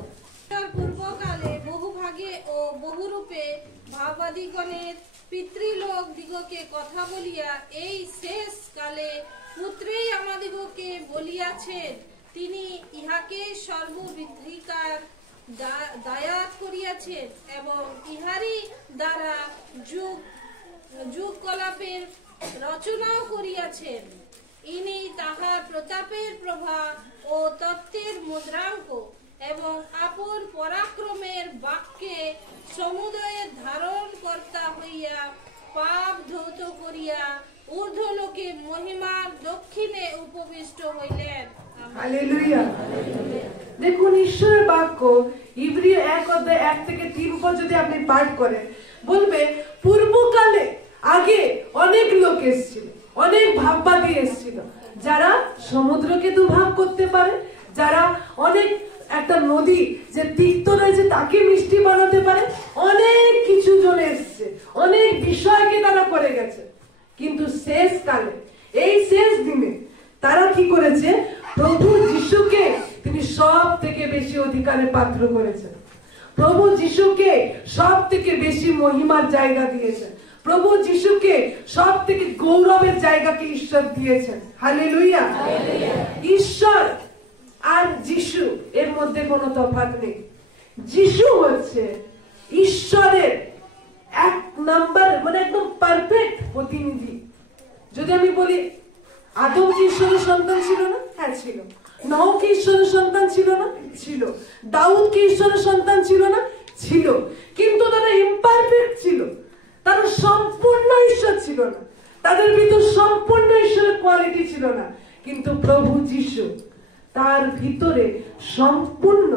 পূর্বকালে বহুভাগে ও বহুরূপে ভাবাদিগণের পিতৃলোক দিগকে কথা বলিয়া এই শেষ কালে পুত্রেই আমাদিগকে বলিয়াছেন, তিনি ইহাকে সর্ববিধিকার দায়াত করিয়াছেন এবং ইহারি দ্বারা যুগ কলাপের রচনাও করিয়াছেন। ইনি তাহার প্রতাপের প্রভা ও তত্ত্বের মুদ্রাঙ্ক এবং আপন পরাক্রমের বাক্যে সমুদয়ের ধারণ কর্তা হইয়া পাপ ধৌত করিয়া ঊর্ধ্বলোকে মহিমার দক্ষিণে উপবিষ্ট হইলেন। হালেলুয়া। দেখুন ঈশ্বরের বাক্য ইব্রিয় 1 অধ্যায় 1 থেকে 3 পদ যদি আপনি পাঠ করেন, বলবে পূর্বকালে আগে অনেক লোক এসেছিল, অনেক ভাববাদী এসেছিল, যারা সমুদ্রকে দুভাগ করতে পারে, যারা অনেক একটা নদী যে তিক্ত রয়েছে তাকে মিষ্টি বানাতে পারে, অনেক কিছু জন এসছে, অনেক বিষয়কে তারা করে গেছে। কিন্তু শেষ কালে, এই শেষ দিনে তারা কি করেছে? প্রভু যিশুকে তিনি সব থেকে বেশি অধিকারের পাত্র করেছেন, প্রভু যিশুকে সব থেকে বেশি মহিমার জায়গা দিয়েছেন, প্রভু যিশুকে সব থেকে গৌরবের জায়গাকে ঈশ্বর দিয়েছেন। হালেলুয়া। ঈশ্বর আর যিশু এর মধ্যে কোনো তফাৎ নেই। যিশু হচ্ছে ঈশ্বরের 1 নাম্বার, মানে একদম পারফেক্ট প্রতিনিধি। যদি আমি বলি আদম কি ঈশ্বরের সন্তান ছিল না? হ্যাঁ ছিল। নহ কি ঈশ্বরের সন্তান ছিল না? ছিল। দাউদ কি ঈশ্বরের সন্তান ছিল না? ছিল। কিন্তু তারা ইমপারফেক্ট ছিল, তারা সম্পূর্ণ ঈশ্বর ছিল না, তাদের ভিতর সম্পূর্ণ ঈশ্বরের কোয়ালিটি ছিল না। কিন্তু প্রভু যিশু, তার ভিতরে সম্পূর্ণ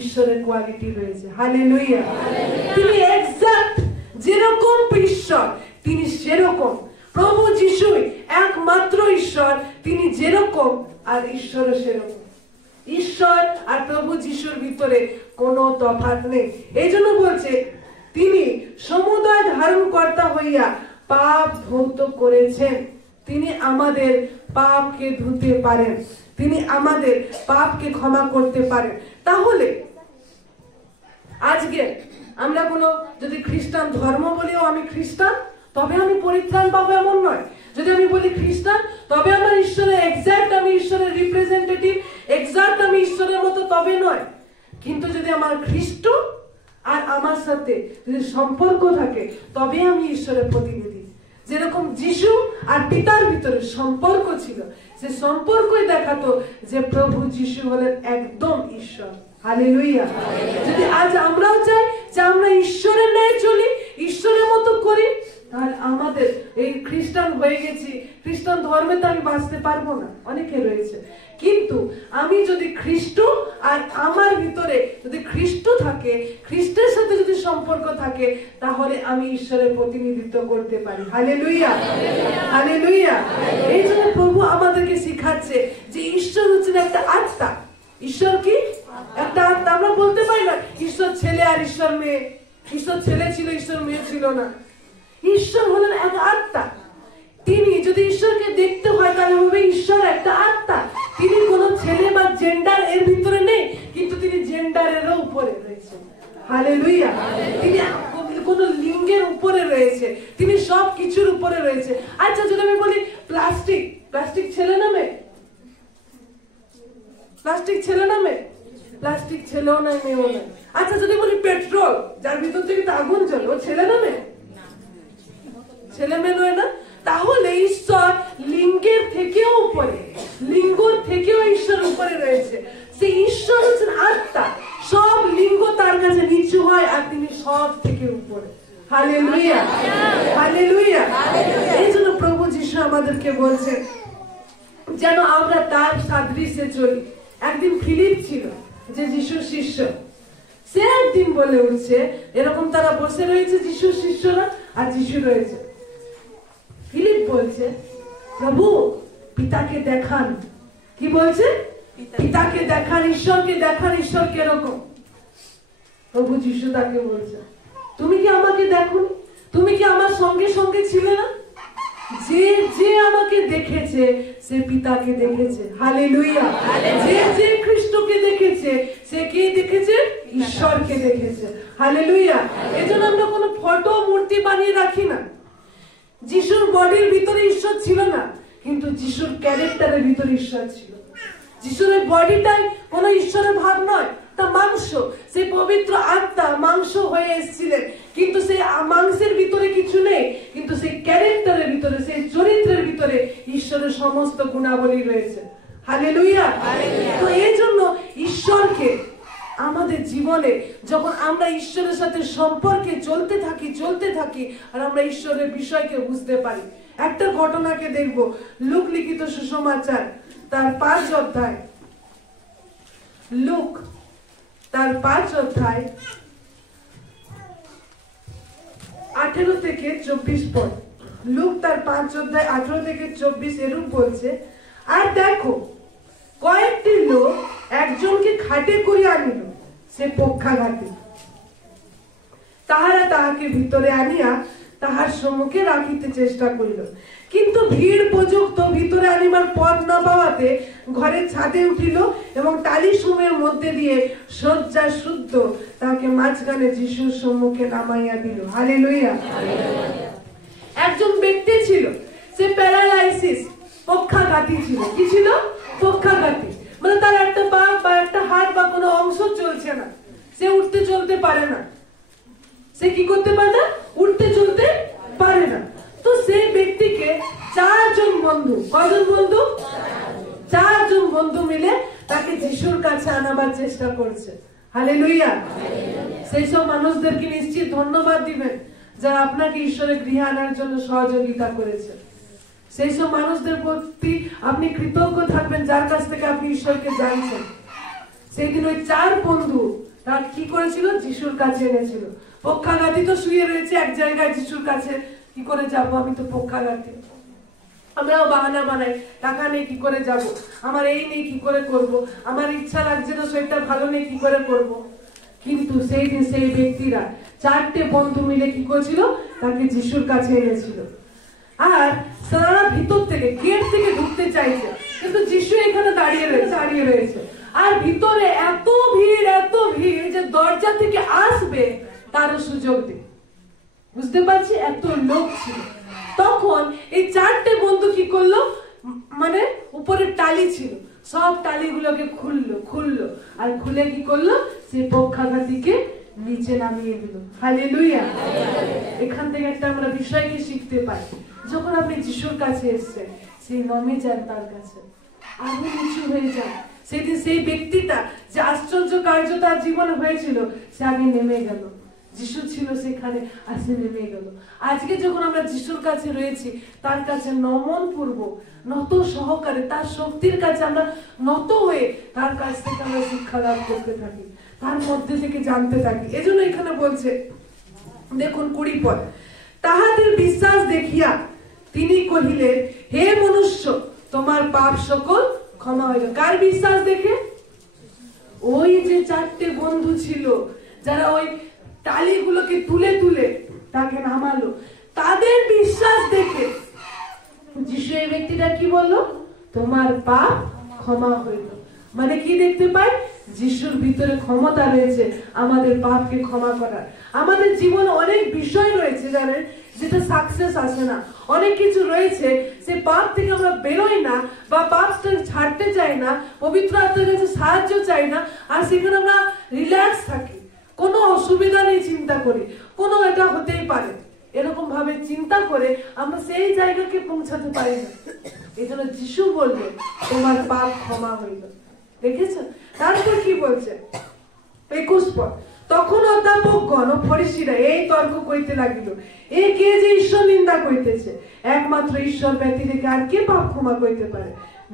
ঈশ্বরের কোয়ালিটি রয়েছে। হালেলুয়া। তিনি এক্সাক্ট যেরকম ঈশ্বর তিনি সেরকম। প্রভু যিশুই একমাত্র ঈশ্বর, তিনি যেরকম আর ঈশ্বরও সেরকম। ঈশ্বর আর প্রভু যিশুর ভিতরে কোনো তফাৎ নেই। এই জন্য বলছে তিনি সমুদয় ধারণ কর্তা হইয়া পাপ ধৌত করেছেন। তিনি আমাদের পাপকে ধুতে পারেন, তিনি আমাদের পাপকে ক্ষমা করতে পারেন। তাহলে আজকে আমরা কোনো যদি খ্রিস্টান ধর্ম বলেও আমি খ্রিস্টান তবে আমি পরিত্রাণ পাবো এমন নয়। যদি আমি বলি খ্রিস্টান, তবে আমার ঈশ্বরের এক্সাক্ট, আমি ঈশ্বরের রিপ্রেজেন্টেটিভ, এক্সাক্ট আমি ঈশ্বরের মতো, তবে নয়। কিন্তু যদি আমার খ্রিস্ট আর আমার সাথে যদি সম্পর্ক থাকে, তবে আমি ঈশ্বরের প্রতিনিধি। যেরকম যিশু আর পিতার ভিতরে সম্পর্ক ছিল, সে সম্পর্কই দেখাতো যে প্রভু যিশু হলেন একদম ঈশ্বর। হালেলুয়া। যদি আজ আমরাও চাই যে আমরা ঈশ্বরের ন্যায় চলি, ঈশ্বরের মতো করি, তাহলে আমাদের এই খ্রিস্টান হয়ে গেছি, খ্রিস্টান ধর্মে তো আমি বাঁচতে পারবো না, অনেকে রয়েছে। কিন্তু আমি যদি খ্রিস্ট আর আমার ভিতরে যদি খ্রিস্ট থাকে, খ্রিস্টের সাথে যদি সম্পর্ক থাকে, তাহলে আমি ঈশ্বরের প্রতিনিধিত্ব করতে পারি। Hallelujah, hallelujah. এই জন্য প্রভু আমাদেরকে শিখাচ্ছে যে ঈশ্বর হচ্ছেন একটা আত্মা। ঈশ্বর কি? একটা আত্মা। আমরা বলতে পারি না ঈশ্বর ছেলে আর ঈশ্বর মেয়ে, ঈশ্বর ছেলে ছিল ঈশ্বর মেয়ে ছিল না। ঈশ্বর হলেন এক আত্মা। তিনি যদি ঈশ্বরকে দেখতে হয় তাহলে হবে ঈশ্বর একটা আত্মা। তিনি কোন ছেলে বা জেন্ডার এর ভিতরে নেই, কিন্তু তিনি জেন্ডারেরও উপরে রয়েছেন। হালেলুয়া। তিনি কোন লিঙ্গের উপরে রয়েছে, তিনি সব কিছুর উপরে রয়েছে। আচ্ছা, যদি আমি বলি প্লাস্টিক, প্লাস্টিক ছেলে না মেয়ে? প্লাস্টিক ছেলে না মেয়ে? প্লাস্টিক ছেলেও নয় মেয়েও নয়। আচ্ছা, যদি বলি পেট্রোল, যার ভিতর থেকে আগুন জ্বলে, ও ছেলে না মেয়ে? ছেলে মেয়ে নয় না? তাহলে ঈশ্বর লিঙ্গের থেকেও উপরে, লিঙ্গ থেকেও ঈশ্বর উপরে রয়েছে। সেই ঈশ্বর হচ্ছেন আত্মা। সব লিঙ্গ তার কাছে নিচু হয় আর তিনি সব থেকে উপরে। Hallelujah, hallelujah. এই জন্য প্রভু যিশু আমাদেরকে বলছে যেন আমরা তার সাদৃশ্যে চলি। একদিন ফিলিপ ছিল, যে যিশুর শিষ্য, সে একদিন বলে উঠছে, এরকম তারা বসে রয়েছে যিশুর শিষ্যরা আর যিশু রয়েছে। ফিলিপ বলছে, প্রভু পিতাকে দেখান। কি বলছে? পিতাকে দেখান, ঈশ্বরকে দেখান, ঈশ্বর কিরকম। প্রভু যিশু তাকে বলছে, তুমি কি আমাকে দেখোনি? তুমি কি আমার সঙ্গে সঙ্গে ছিলে না? যে যে আমাকে দেখেছে সে পিতাকে দেখেছে। হালেলুয়া। যে যে খ্রিস্টকে দেখেছে সে কে দেখেছে? ঈশ্বরকে দেখেছে। হালেলুয়া। এজন্য আমরা কোনো ফটো মূর্তি বানিয়ে রাখি না। যিশুর বডির ভিতরে ঈশ্বর ছিল না, কিন্তু যিশুর ক্যারেক্টারের ভিতরে ঈশ্বর ছিল। যিশুর বডিটাই কোন ঈশ্বরের ভাব নয়, তা মাংস। সেই পবিত্র আত্মা মাংস হয়ে এসেছিলেন, কিন্তু সেই মাংসের ভিতরে কিছু নেই, কিন্তু সেই ক্যারেক্টারের ভিতরে, সেই চরিত্রের ভিতরে ঈশ্বরের সমস্ত গুণাবলী রয়েছে। হালেলুয়া। তো এই জন্য ঈশ্বরকে আমাদের জীবনে যখন আমরা ঈশ্বরের সাথে সম্পর্কে চলতে থাকি আর আমরা ঈশ্বরের বিষয়কে বুঝতে পারি। একটা ঘটনাকে দেখবো, লুক লিখিত সুসমাচার তার 5 অধ্যায়, লুক তার 5 অধ্যায় 18 থেকে 24 পদ। লুক তার 5 অধ্যায় 18 থেকে 24 এরূপ বলছে, আর দেখো কয়েকটি লোক একজনকে খাটে করিয়া আনিল, সে পক্ষাঘাতী। তাহারা তাহাকে ভিতরে আনিয়া তাহার সম্মুখে রাখিতে চেষ্টা করিল, কিন্তু ভিড় পর্যন্ত ভিতরে আনিবার পথ না পাওয়াতে ঘরের ছাদে উঠিল এবং টালি সময়ের মধ্যে দিয়ে শয্যা শুদ্ধ তাকে মাঝখানে যিশুর সম্মুখে নামাইয়া দিল। হালেলুয়া। একজন ব্যক্তি ছিল, সে প্যারালাইসিস, পক্ষাঘাতী ছিল। কি ছিল? পক্ষাঘাতী। মানে তার একটা পা বা একটা হাত বা কোনো অংশ চলছে না, সে উঠতে চলতে পারে না। সে কি করতে পারে না? উঠতে চলতে পারে না। তো সেই ব্যক্তিকে 4 জন বন্ধু, কয়জন বন্ধু? 4 জন বন্ধু মিলে তাকে যিশুর কাছে আনাবার চেষ্টা করছে। হালেলুয়া। সেই সব মানুষদেরকে নিশ্চিত ধন্যবাদ দিবেন যারা আপনাকে ঈশ্বরের গৃহে আনার জন্য সহযোগিতা করেছে। সেই সব মানুষদের প্রতি আপনি কৃতজ্ঞ থাকবেন যার কাছ থেকে আপনি ঈশ্বরকে জানছেন। সেই দিন ওই 4 বন্ধু তারা কি করেছিল? যিশুর কাছে এনেছিল। পক্ষাঘাতী তো শুয়ে রয়েছে এক জায়গায়, যিশুর কাছে কি করে যাব? আমি তো পক্ষাঘাতী। আমরাও বাহানা বানাই, টাকা নেই কি করে যাব, আমার এই নেই কি করে করব, আমার ইচ্ছা লাগছে না, সেটা ভালো নেই কি করে করব। কিন্তু সেই দিন সেই ব্যক্তিরা 4টে বন্ধু মিলে কি করেছিল? তাকে যিশুর কাছে এনেছিল। আর তারা ভিতর থেকে, গেট থেকে ঢুকতে চাইছে, কিন্তু যিশু এখানে দাঁড়িয়ে রয়েছে। আর ভিতরে এত ভিড় যে দরজা থেকে আসবে তারও সুযোগ নেই। বুঝতে পারছি? এত লোক ছিল। তখন এই 4টে বন্ধু কি করলো, মানে উপরে টালি ছিল, সব টালিগুলোকে খুললো আর খুলে কি করলো, সেই পক্ষাঘাতীকে নিচে নামিয়ে দিল। হালেলুয়া। এখান থেকে একটা আমরা বিষয়কে শিখতে পাই, যখন আপনি যিশুর কাছে এসেছেন, সেই নমে যান তার কাছে, আরো নিচু হয়ে যান। সেদিন সেই ব্যক্তিটা যে আশ্চর্য কার্য তার জীবনে হয়েছিল, সে আগে নেমে গেল, যিশু ছিল সেখানে, আর সে নেমে গেল। আজকে যখন আমরা যিশুর কাছে রয়েছি, তার কাছে নমন পূর্ব, নত সহকারে, তার শক্তির কাছে আমরা নত হয়ে তার কাছ থেকে আমরা শিক্ষা লাভ করতে থাকি, তার মধ্যে থেকে জানতে থাকি। এজন্য এখানে বলছে, দেখুন 20 পদ, তাহাদের বিশ্বাস দেখিয়া তিনি কহিলেন, হে মনুষ্য, তোমার পাপ সকল ক্ষমা হইল। কার বিশ্বাস দেখে? ওই যে 4টে বন্ধু ছিল, যারা ওই টালিগুলোকে তুলে তুলে তাকে নামালো, তাদের বিশ্বাস দেখে যিশু এই ব্যক্তিটা কি বললো, তোমার পাপ ক্ষমা হইল। মানে কি দেখতে পাই, যিশুর ভিতরে ক্ষমতা রয়েছে আমাদের পাপকে ক্ষমা করার। আমাদের জীবনে অনেক বিষয় রয়েছে জানেন, যেটা সাকসেস আসে না, অনেক কিছু রয়েছে, সে পাপ থেকে আমরা বেরোই না, বা পাপটা ছাড়তে চাই না, পবিত্র আত্মার কাছে সাহায্য চাই না, আর সেখানে আমরা রিল্যাক্স থাকি, কোনো অসুবিধা নেই, চিন্তা করি কোনো এটা হতেই পারে, এরকম ভাবে চিন্তা করে আমরা সেই জায়গাকে পৌঁছাতে পারি না। এই জন্য যিশু বলবে, তোমার পাপ ক্ষমা হইল। দেখেছেন? তারপর কি বলছে 21 পদ, তখন অধ্যাপকগণ ও ফরিসীরা এই তর্ক করিতে লাগিল, এ কে যে ঈশ্বর নিন্দা করিতেছে, একমাত্র ঈশ্বর ব্যতীত আর কে পাপ ক্ষমা করিতে পারে?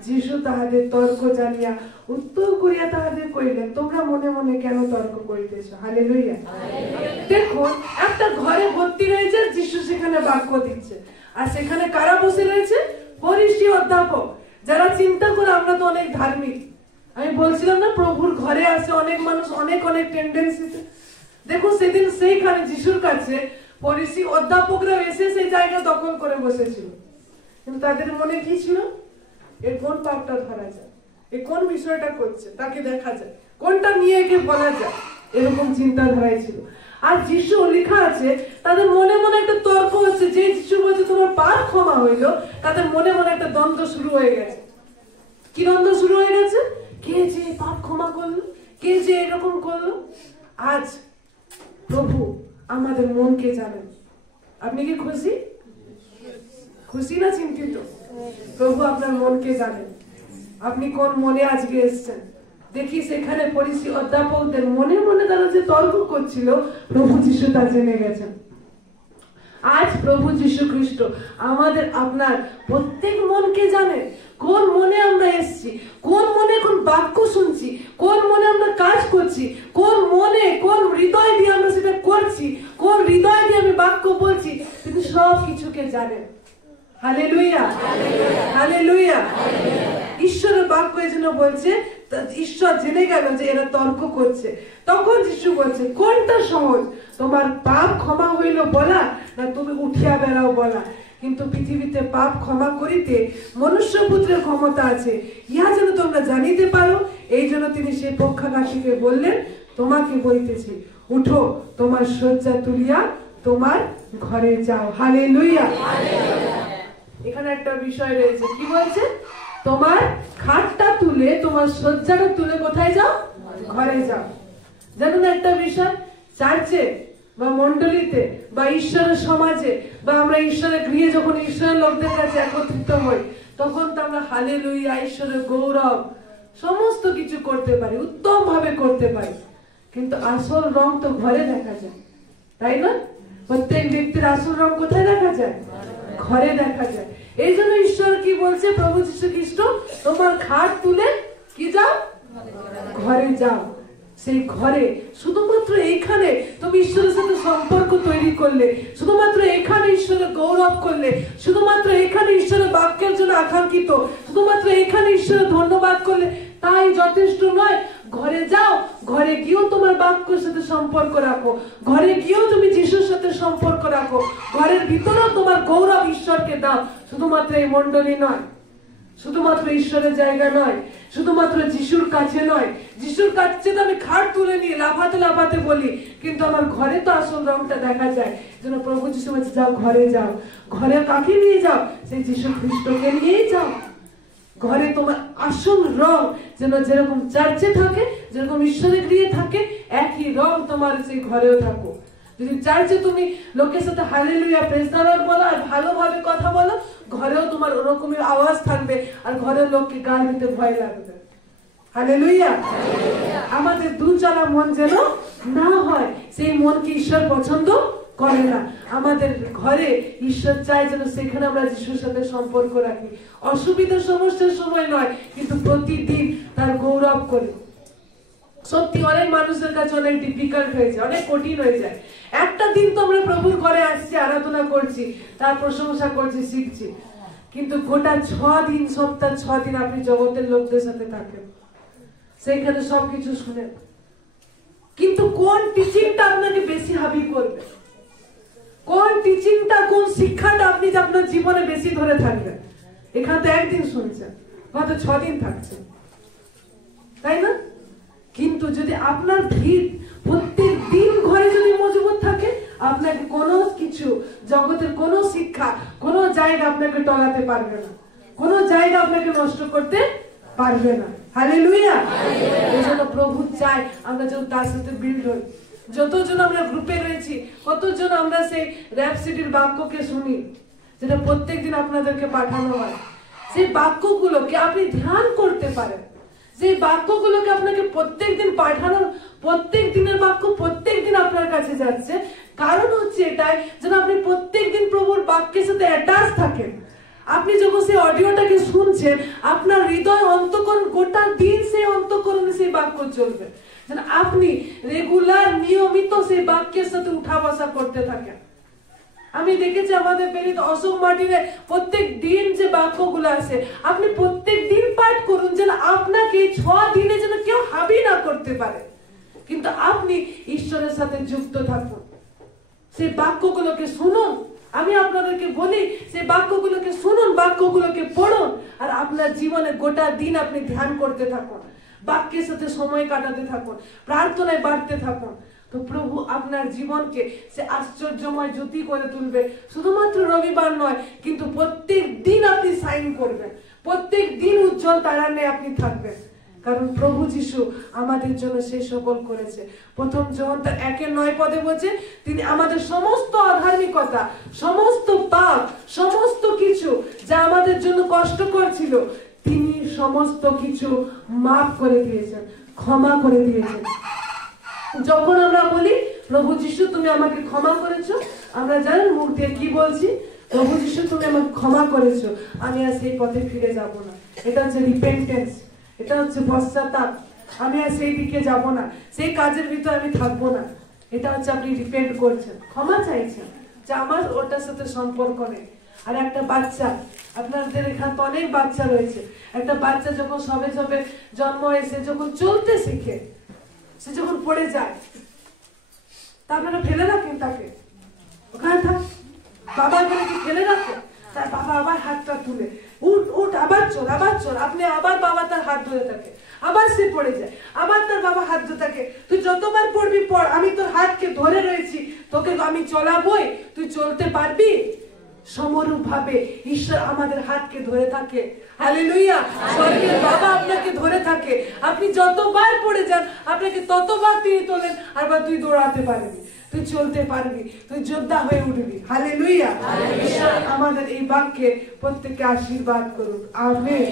যিশু তাহাদের তর্ক জানিয়া উত্তর করিয়া তাহাদের কইলেন, তোমরা মনে মনে কেন তর্ক করিতেছ? হালেলুয়া। দেখুন, একটা ঘরে ভর্তি রয়েছে, যিশু সেখানে বাক্য দিচ্ছে, আর সেখানে কারা বসে রয়েছে? ফরিসী অধ্যাপক, যারা চিন্তা করে আমরা তো অনেক ধার্মিক। আমি বলছিলাম না, প্রভুর ঘরে আসে অনেক মানুষ অনেক অনেক টেন্ডেন্সিতে। দেখুন সেদিন সেইখানে যিশুর কাছে ফরিসী অধ্যাপকরা এসে সেই জায়গা দখল করে বসেছিল, কিন্তু তাদের মনে কি ছিল? এর কোন পাপটা ধরা যায়, এ কোন বিষয়টা করছে, তাকে দেখা যায়, কোনটা নিয়ে একে বলা যায়, এরকম চিন্তাধারাই ছিল। আর যিশু লেখা আছে, তাদের মনে মনে একটা তর্ক হচ্ছে, যে যিশু বলছে তোমার পাপ ক্ষমা হইলো, তাদের মনে মনে একটা দ্বন্দ্ব শুরু হয়ে গেছে। কি দ্বন্দ্ব শুরু হয়ে গেছে? কে যে পাপ ক্ষমা করলো, কে যে এরকম করলো। আজ প্রভু আমাদের মনকে জানেন। আপনি কি খুশি? খুশি না চিন্তিত? প্রভু আপনার মনকে জানেন, আপনি কোন মনে আজকে এসেছেন। দেখি সেখানে ফরিসী অধ্যাপকদের মনে মনে তারা যে তর্ক করছিল, প্রভু যিশু তা জেনে গেছেন। আজ প্রভু যিশু খ্রিস্ট আমাদের আপনার প্রত্যেক মনকে জানে, কোন মনে আমরা এসেছি, কোন মনে কোন বাক্য শুনছি, কোন মনে আমরা কাজ করছি, কোন মনে কোন হৃদয় দিয়ে আমরা সেটা করছি, কোন হৃদয় দিয়ে আমি বাক্য বলছি, তিনি সব কিছুকে জানেন। Hallelujah, hallelujah. ঈশ্বরের বাক্য এজন্য বলছে, ঈশ্বর জেনে গেল যে এরা তর্ক করছে। তখন যিশু বলছে, কোনটা সহজ, তোমার পাপ ক্ষমা হইল বলা, না তুমি উঠিয়া বেড়াও বলা? কিন্তু পৃথিবীতে পাপ ক্ষমা করিতে মনুষ্য পুত্রের ক্ষমতা আছে, ইহা যেন তোমরা জানিতে পারো। এই জন্য তিনি সেই পক্ষাঘাতীকে বললেন, তোমাকে বলিতেছি, উঠো, তোমার শয্যা তুলিয়া তোমার ঘরে যাও। হালেলুয়া। এখানে একটা বিষয় রয়েছে, কি বলছে? তোমার খাটটা তুলে, তোমার শয্যাটা তুলে কোথায় যাও? ঘরে যাও। জানো না একটা বিষয়, চার্চে বা মন্ডলীতে বা ঈশ্বরের সমাজে বা আমরা ঈশ্বরের গৃহে যখন ঈশ্বরের লোকদের কাছে একত্রিত হই, তখন তো আমরা হালেলুয়া, ঈশ্বরের গৌরব সমস্ত কিছু করতে পারি, উত্তম ভাবে করতে পারি, কিন্তু আসল রং তো ঘরে দেখা যায়, তাই না? প্রত্যেক ব্যক্তির আসল রং কোথায় দেখা যায়? ঘরে দেখা যায়। এই জন্য ঈশ্বর কি বলছে, প্রভু যীশু খ্রিস্ট, তোমার খাট তুলে কি যাও? ঘরে যাও। সেই ঘরে শুধুমাত্র এইখানে তুমি ঈশ্বরের সাথে সম্পর্ক তৈরি করলে, শুধুমাত্র এখানে ঈশ্বরের গৌরব করলে, শুধুমাত্র এখানে ঈশ্বরের বাক্যের জন্য আকাঙ্ক্ষিত, শুধুমাত্র এখানে ঈশ্বরের ধন্যবাদ করলে তাই যথেষ্ট নয়। ঘরে যাও, ঘরে গিয়েও তোমার বাক্যের সাথে সম্পর্ক রাখো, ঘরে গিয়েও তুমি যিশুর সাথে সম্পর্ক রাখো, ঘরের ভিতরেও তোমার গৌরব ঈশ্বরকে দাও। শুধুমাত্র এই মণ্ডলী নয়, শুধুমাত্র ঈশ্বরের জায়গা নয়, শুধুমাত্র যিশুর কাছে নয়, যিশুর কাছে তো আমি খাট তুলে নিয়ে লাফাতে লাফাতে বলি, কিন্তু আমার ঘরে তো আসল রংটা দেখা যায়। যেন প্রভু যিশু বলছে যাও ঘরে যাও, ঘরে কাকে নিয়ে যাও? সেই যিশু খ্রিস্টকে নিয়েই যাও। ঘরে তোমার আসল রং যেন যেরকম চার্চে থাকে, যেরকম ঈশ্বরের গৃহে থাকে, একই রং তোমার সেই ঘরেও থাকো। যদি চার্চে তুমি লোকের সাথে হালেলুয়া প্রেজ দ্য লর্ড বলো আর ভালোভাবে কথা বলো, ঘরেও তোমার ওরকমের আওয়াজ থাকবে আর ঘরের লোককে গান দিতে ভয় লাগবে। হালেলুয়া। আমাদের দুচলা মন যেন না হয়, সেই মনকে ঈশ্বর পছন্দ করে না। আমাদের ঘরে ঈশ্বর চায় যেন সেখানে আমরা যিশুর সাথে সম্পর্ক রাখি, অসুবিধা সমস্যার সময় নয়, কিন্তু প্রতিদিন তার গৌরব করি। সত্যি অনেক মানুষের কাছে অনেক ডিফিকাল্ট হয়ে যায়, অনেক কঠিন হয়ে যায়। একটা দিন তো আমরা প্রভুর ঘরে আসছি, আরাধনা করছি, তার প্রশংসা করছি, শিখছি, কিন্তু গোটা 6 দিন, সপ্তাহ 6 দিন আপনি জগতের লোকদের সাথে থাকেন, সেখানে সবকিছু শুনেন, কিন্তু কোন টিচিংটা আপনাকে বেশি হাবি করবে, কোন টিচিংটা, কোন শিক্ষাটা আপনি আপনার জীবনে বেশি ধরে থাকবেন? এখানে তো একদিন শুনছেন, গত 6 দিন থাকছেন, তাই না? কিন্তু যদি আপনার ভিড় প্রত্যেক দিন ঘরে যদি মজবুত থাকে, আপনাকে কোনো কিছু, জগতের কোনো শিক্ষা, কোনো জায়গা আপনাকে টলাতে পারবে না, কোনো জায়গা আপনাকে নষ্ট করতে পারবে না। হালেলুয়া। এজন্য প্রভু চাই আমরা যেন তার সাথে বিল্ড হই। যতজন আমরা গ্রুপে রয়েছি, কতজন আমরা সেই র‍্যাপসিডির বাক্যকে শুনি, যেটা প্রত্যেকদিন আপনাদেরকে পাঠানো হয়। সেই বাক্যগুলোকে আপনি ধ্যান করতে পারেন, যে বাক্যগুলোকে আপনাকে প্রত্যেকদিন পাঠানোর, প্রত্যেক দিনের বাক্য প্রত্যেকদিন আপনার কাছে যাচ্ছে, কারণ হচ্ছে এটাই যেন আপনি প্রত্যেকদিন প্রভুর বাক্যের সাথে অ্যাটাচ থাকেন। আপনি যখন সেই অডিওটাকে শুনছেন, আপনার হৃদয় অন্তঃকরণ গোটা দিন সেই অন্তঃকরণে সেই বাক্য চলবে, যেন আপনি রেগুলার নিয়মিত সেই বাক্যের সাথে উঠা বসা করতে থাকেন। আমি দেখেছি আমাদের বেরিয়ে অশোক মার্টিনে প্রত্যেক দিন যে বাক্যগুলো আছে, আপনি প্রত্যেক দিন পাঠ করুন, যেন আপনাকে 6 দিনে যেন কেউ হাবি না করতে পারে, কিন্তু আপনি ঈশ্বরের সাথে যুক্ত থাকুন। সেই বাক্যগুলোকে শুনুন, আমি আপনাদেরকে বলি, সেই বাক্যগুলোকে শুনুন, বাক্যগুলোকে পড়ুন, আর আপনার জীবনে গোটা দিন আপনি ধ্যান করতে থাকুন, বাক্যের সাথে সময় কাটাতে থাকুন, প্রার্থনায় বাড়তে থাকুন। তো প্রভু আপনার জীবনকে সে আশ্চর্যময় জ্যোতি করে তুলবে। শুধুমাত্র রবিবার নয়, কিন্তু প্রত্যেক দিন আপনি সাইন করবেন, প্রত্যেক দিন উজ্জ্বল তারার নিয়ে আপনি থাকবেন, কারণ প্রভু যিশু আমাদের জন্য সে সকল করেছে। প্রথম যোহন 1:9 বলছে, তিনি আমাদের সমস্ত অধার্মিকতা, সমস্ত পাপ, সমস্ত কিছু যা আমাদের জন্য কষ্টকর ছিল, তিনি সমস্ত কিছু মাফ করে দিয়েছেন, ক্ষমা করে দিয়েছেন। যখন আমরা বলি প্রভু যিশু তুমি আমাকে ক্ষমা করেছো, আমরা জানেন মুখ দিয়ে কি বলছি? প্রভু যিশু তুমি আমাকে ক্ষমা করেছো, আমি আর সেই পথে ফিরে যাব না। এটা হচ্ছে রিপেন্টেন্স, এটা হচ্ছে পশ্চাত্তাপ। আমি আর সেই দিকে যাব না, সেই কাজের ভিতরে আমি থাকবো না। এটা হচ্ছে আপনি রিপেন্ট করছেন, ক্ষমা চাইছেন যে আমার ওটার সাথে সম্পর্ক নেই। আর একটা বাচ্চা, আপনাদের এখানে তো অনেক বাচ্চা রয়েছে, একটা বাচ্চা যখন সবে সবে জন্ম হয়েছে, যখন চলতে শিখে, সে যখন পড়ে যায়, তা আপনারা ফেলে রাখেন তাকে, ওখানে থাক, বাবা এখানে কি ফেলে রাখে? তার বাবা আবার হাতটা তুলে উঠ উঠ, আবার চল, আবার চল, আপনি আবার বাবা তার হাত ধরে থাকে, আবার সে পড়ে যায়, আবার তার বাবা হাত ধরে থাকে, তুই যতবার পড়বি পড়, আমি তোর হাতকে ধরে রয়েছি, তোকে আমি চলাবই, তুই চলতে পারবি। সমরূপ ভাবে ঈশ্বর আমাদের হাতকে ধরে থাকে। হালেলুয়া। স্বর্গের বাবা আপনাকে ধরে থাকে, আপনি যতবার পড়ে যান আপনাকে ততবার তিনি তোলেন, আর তুই দৌড়াতে পারবি, তুই চলতে পারবি, তুই যোদ্ধা হয়ে উঠবি। হালেলুয়া। ঈশ্বর আমাদের এই বাক্যে প্রত্যেককে আশীর্বাদ করুন। আমেন।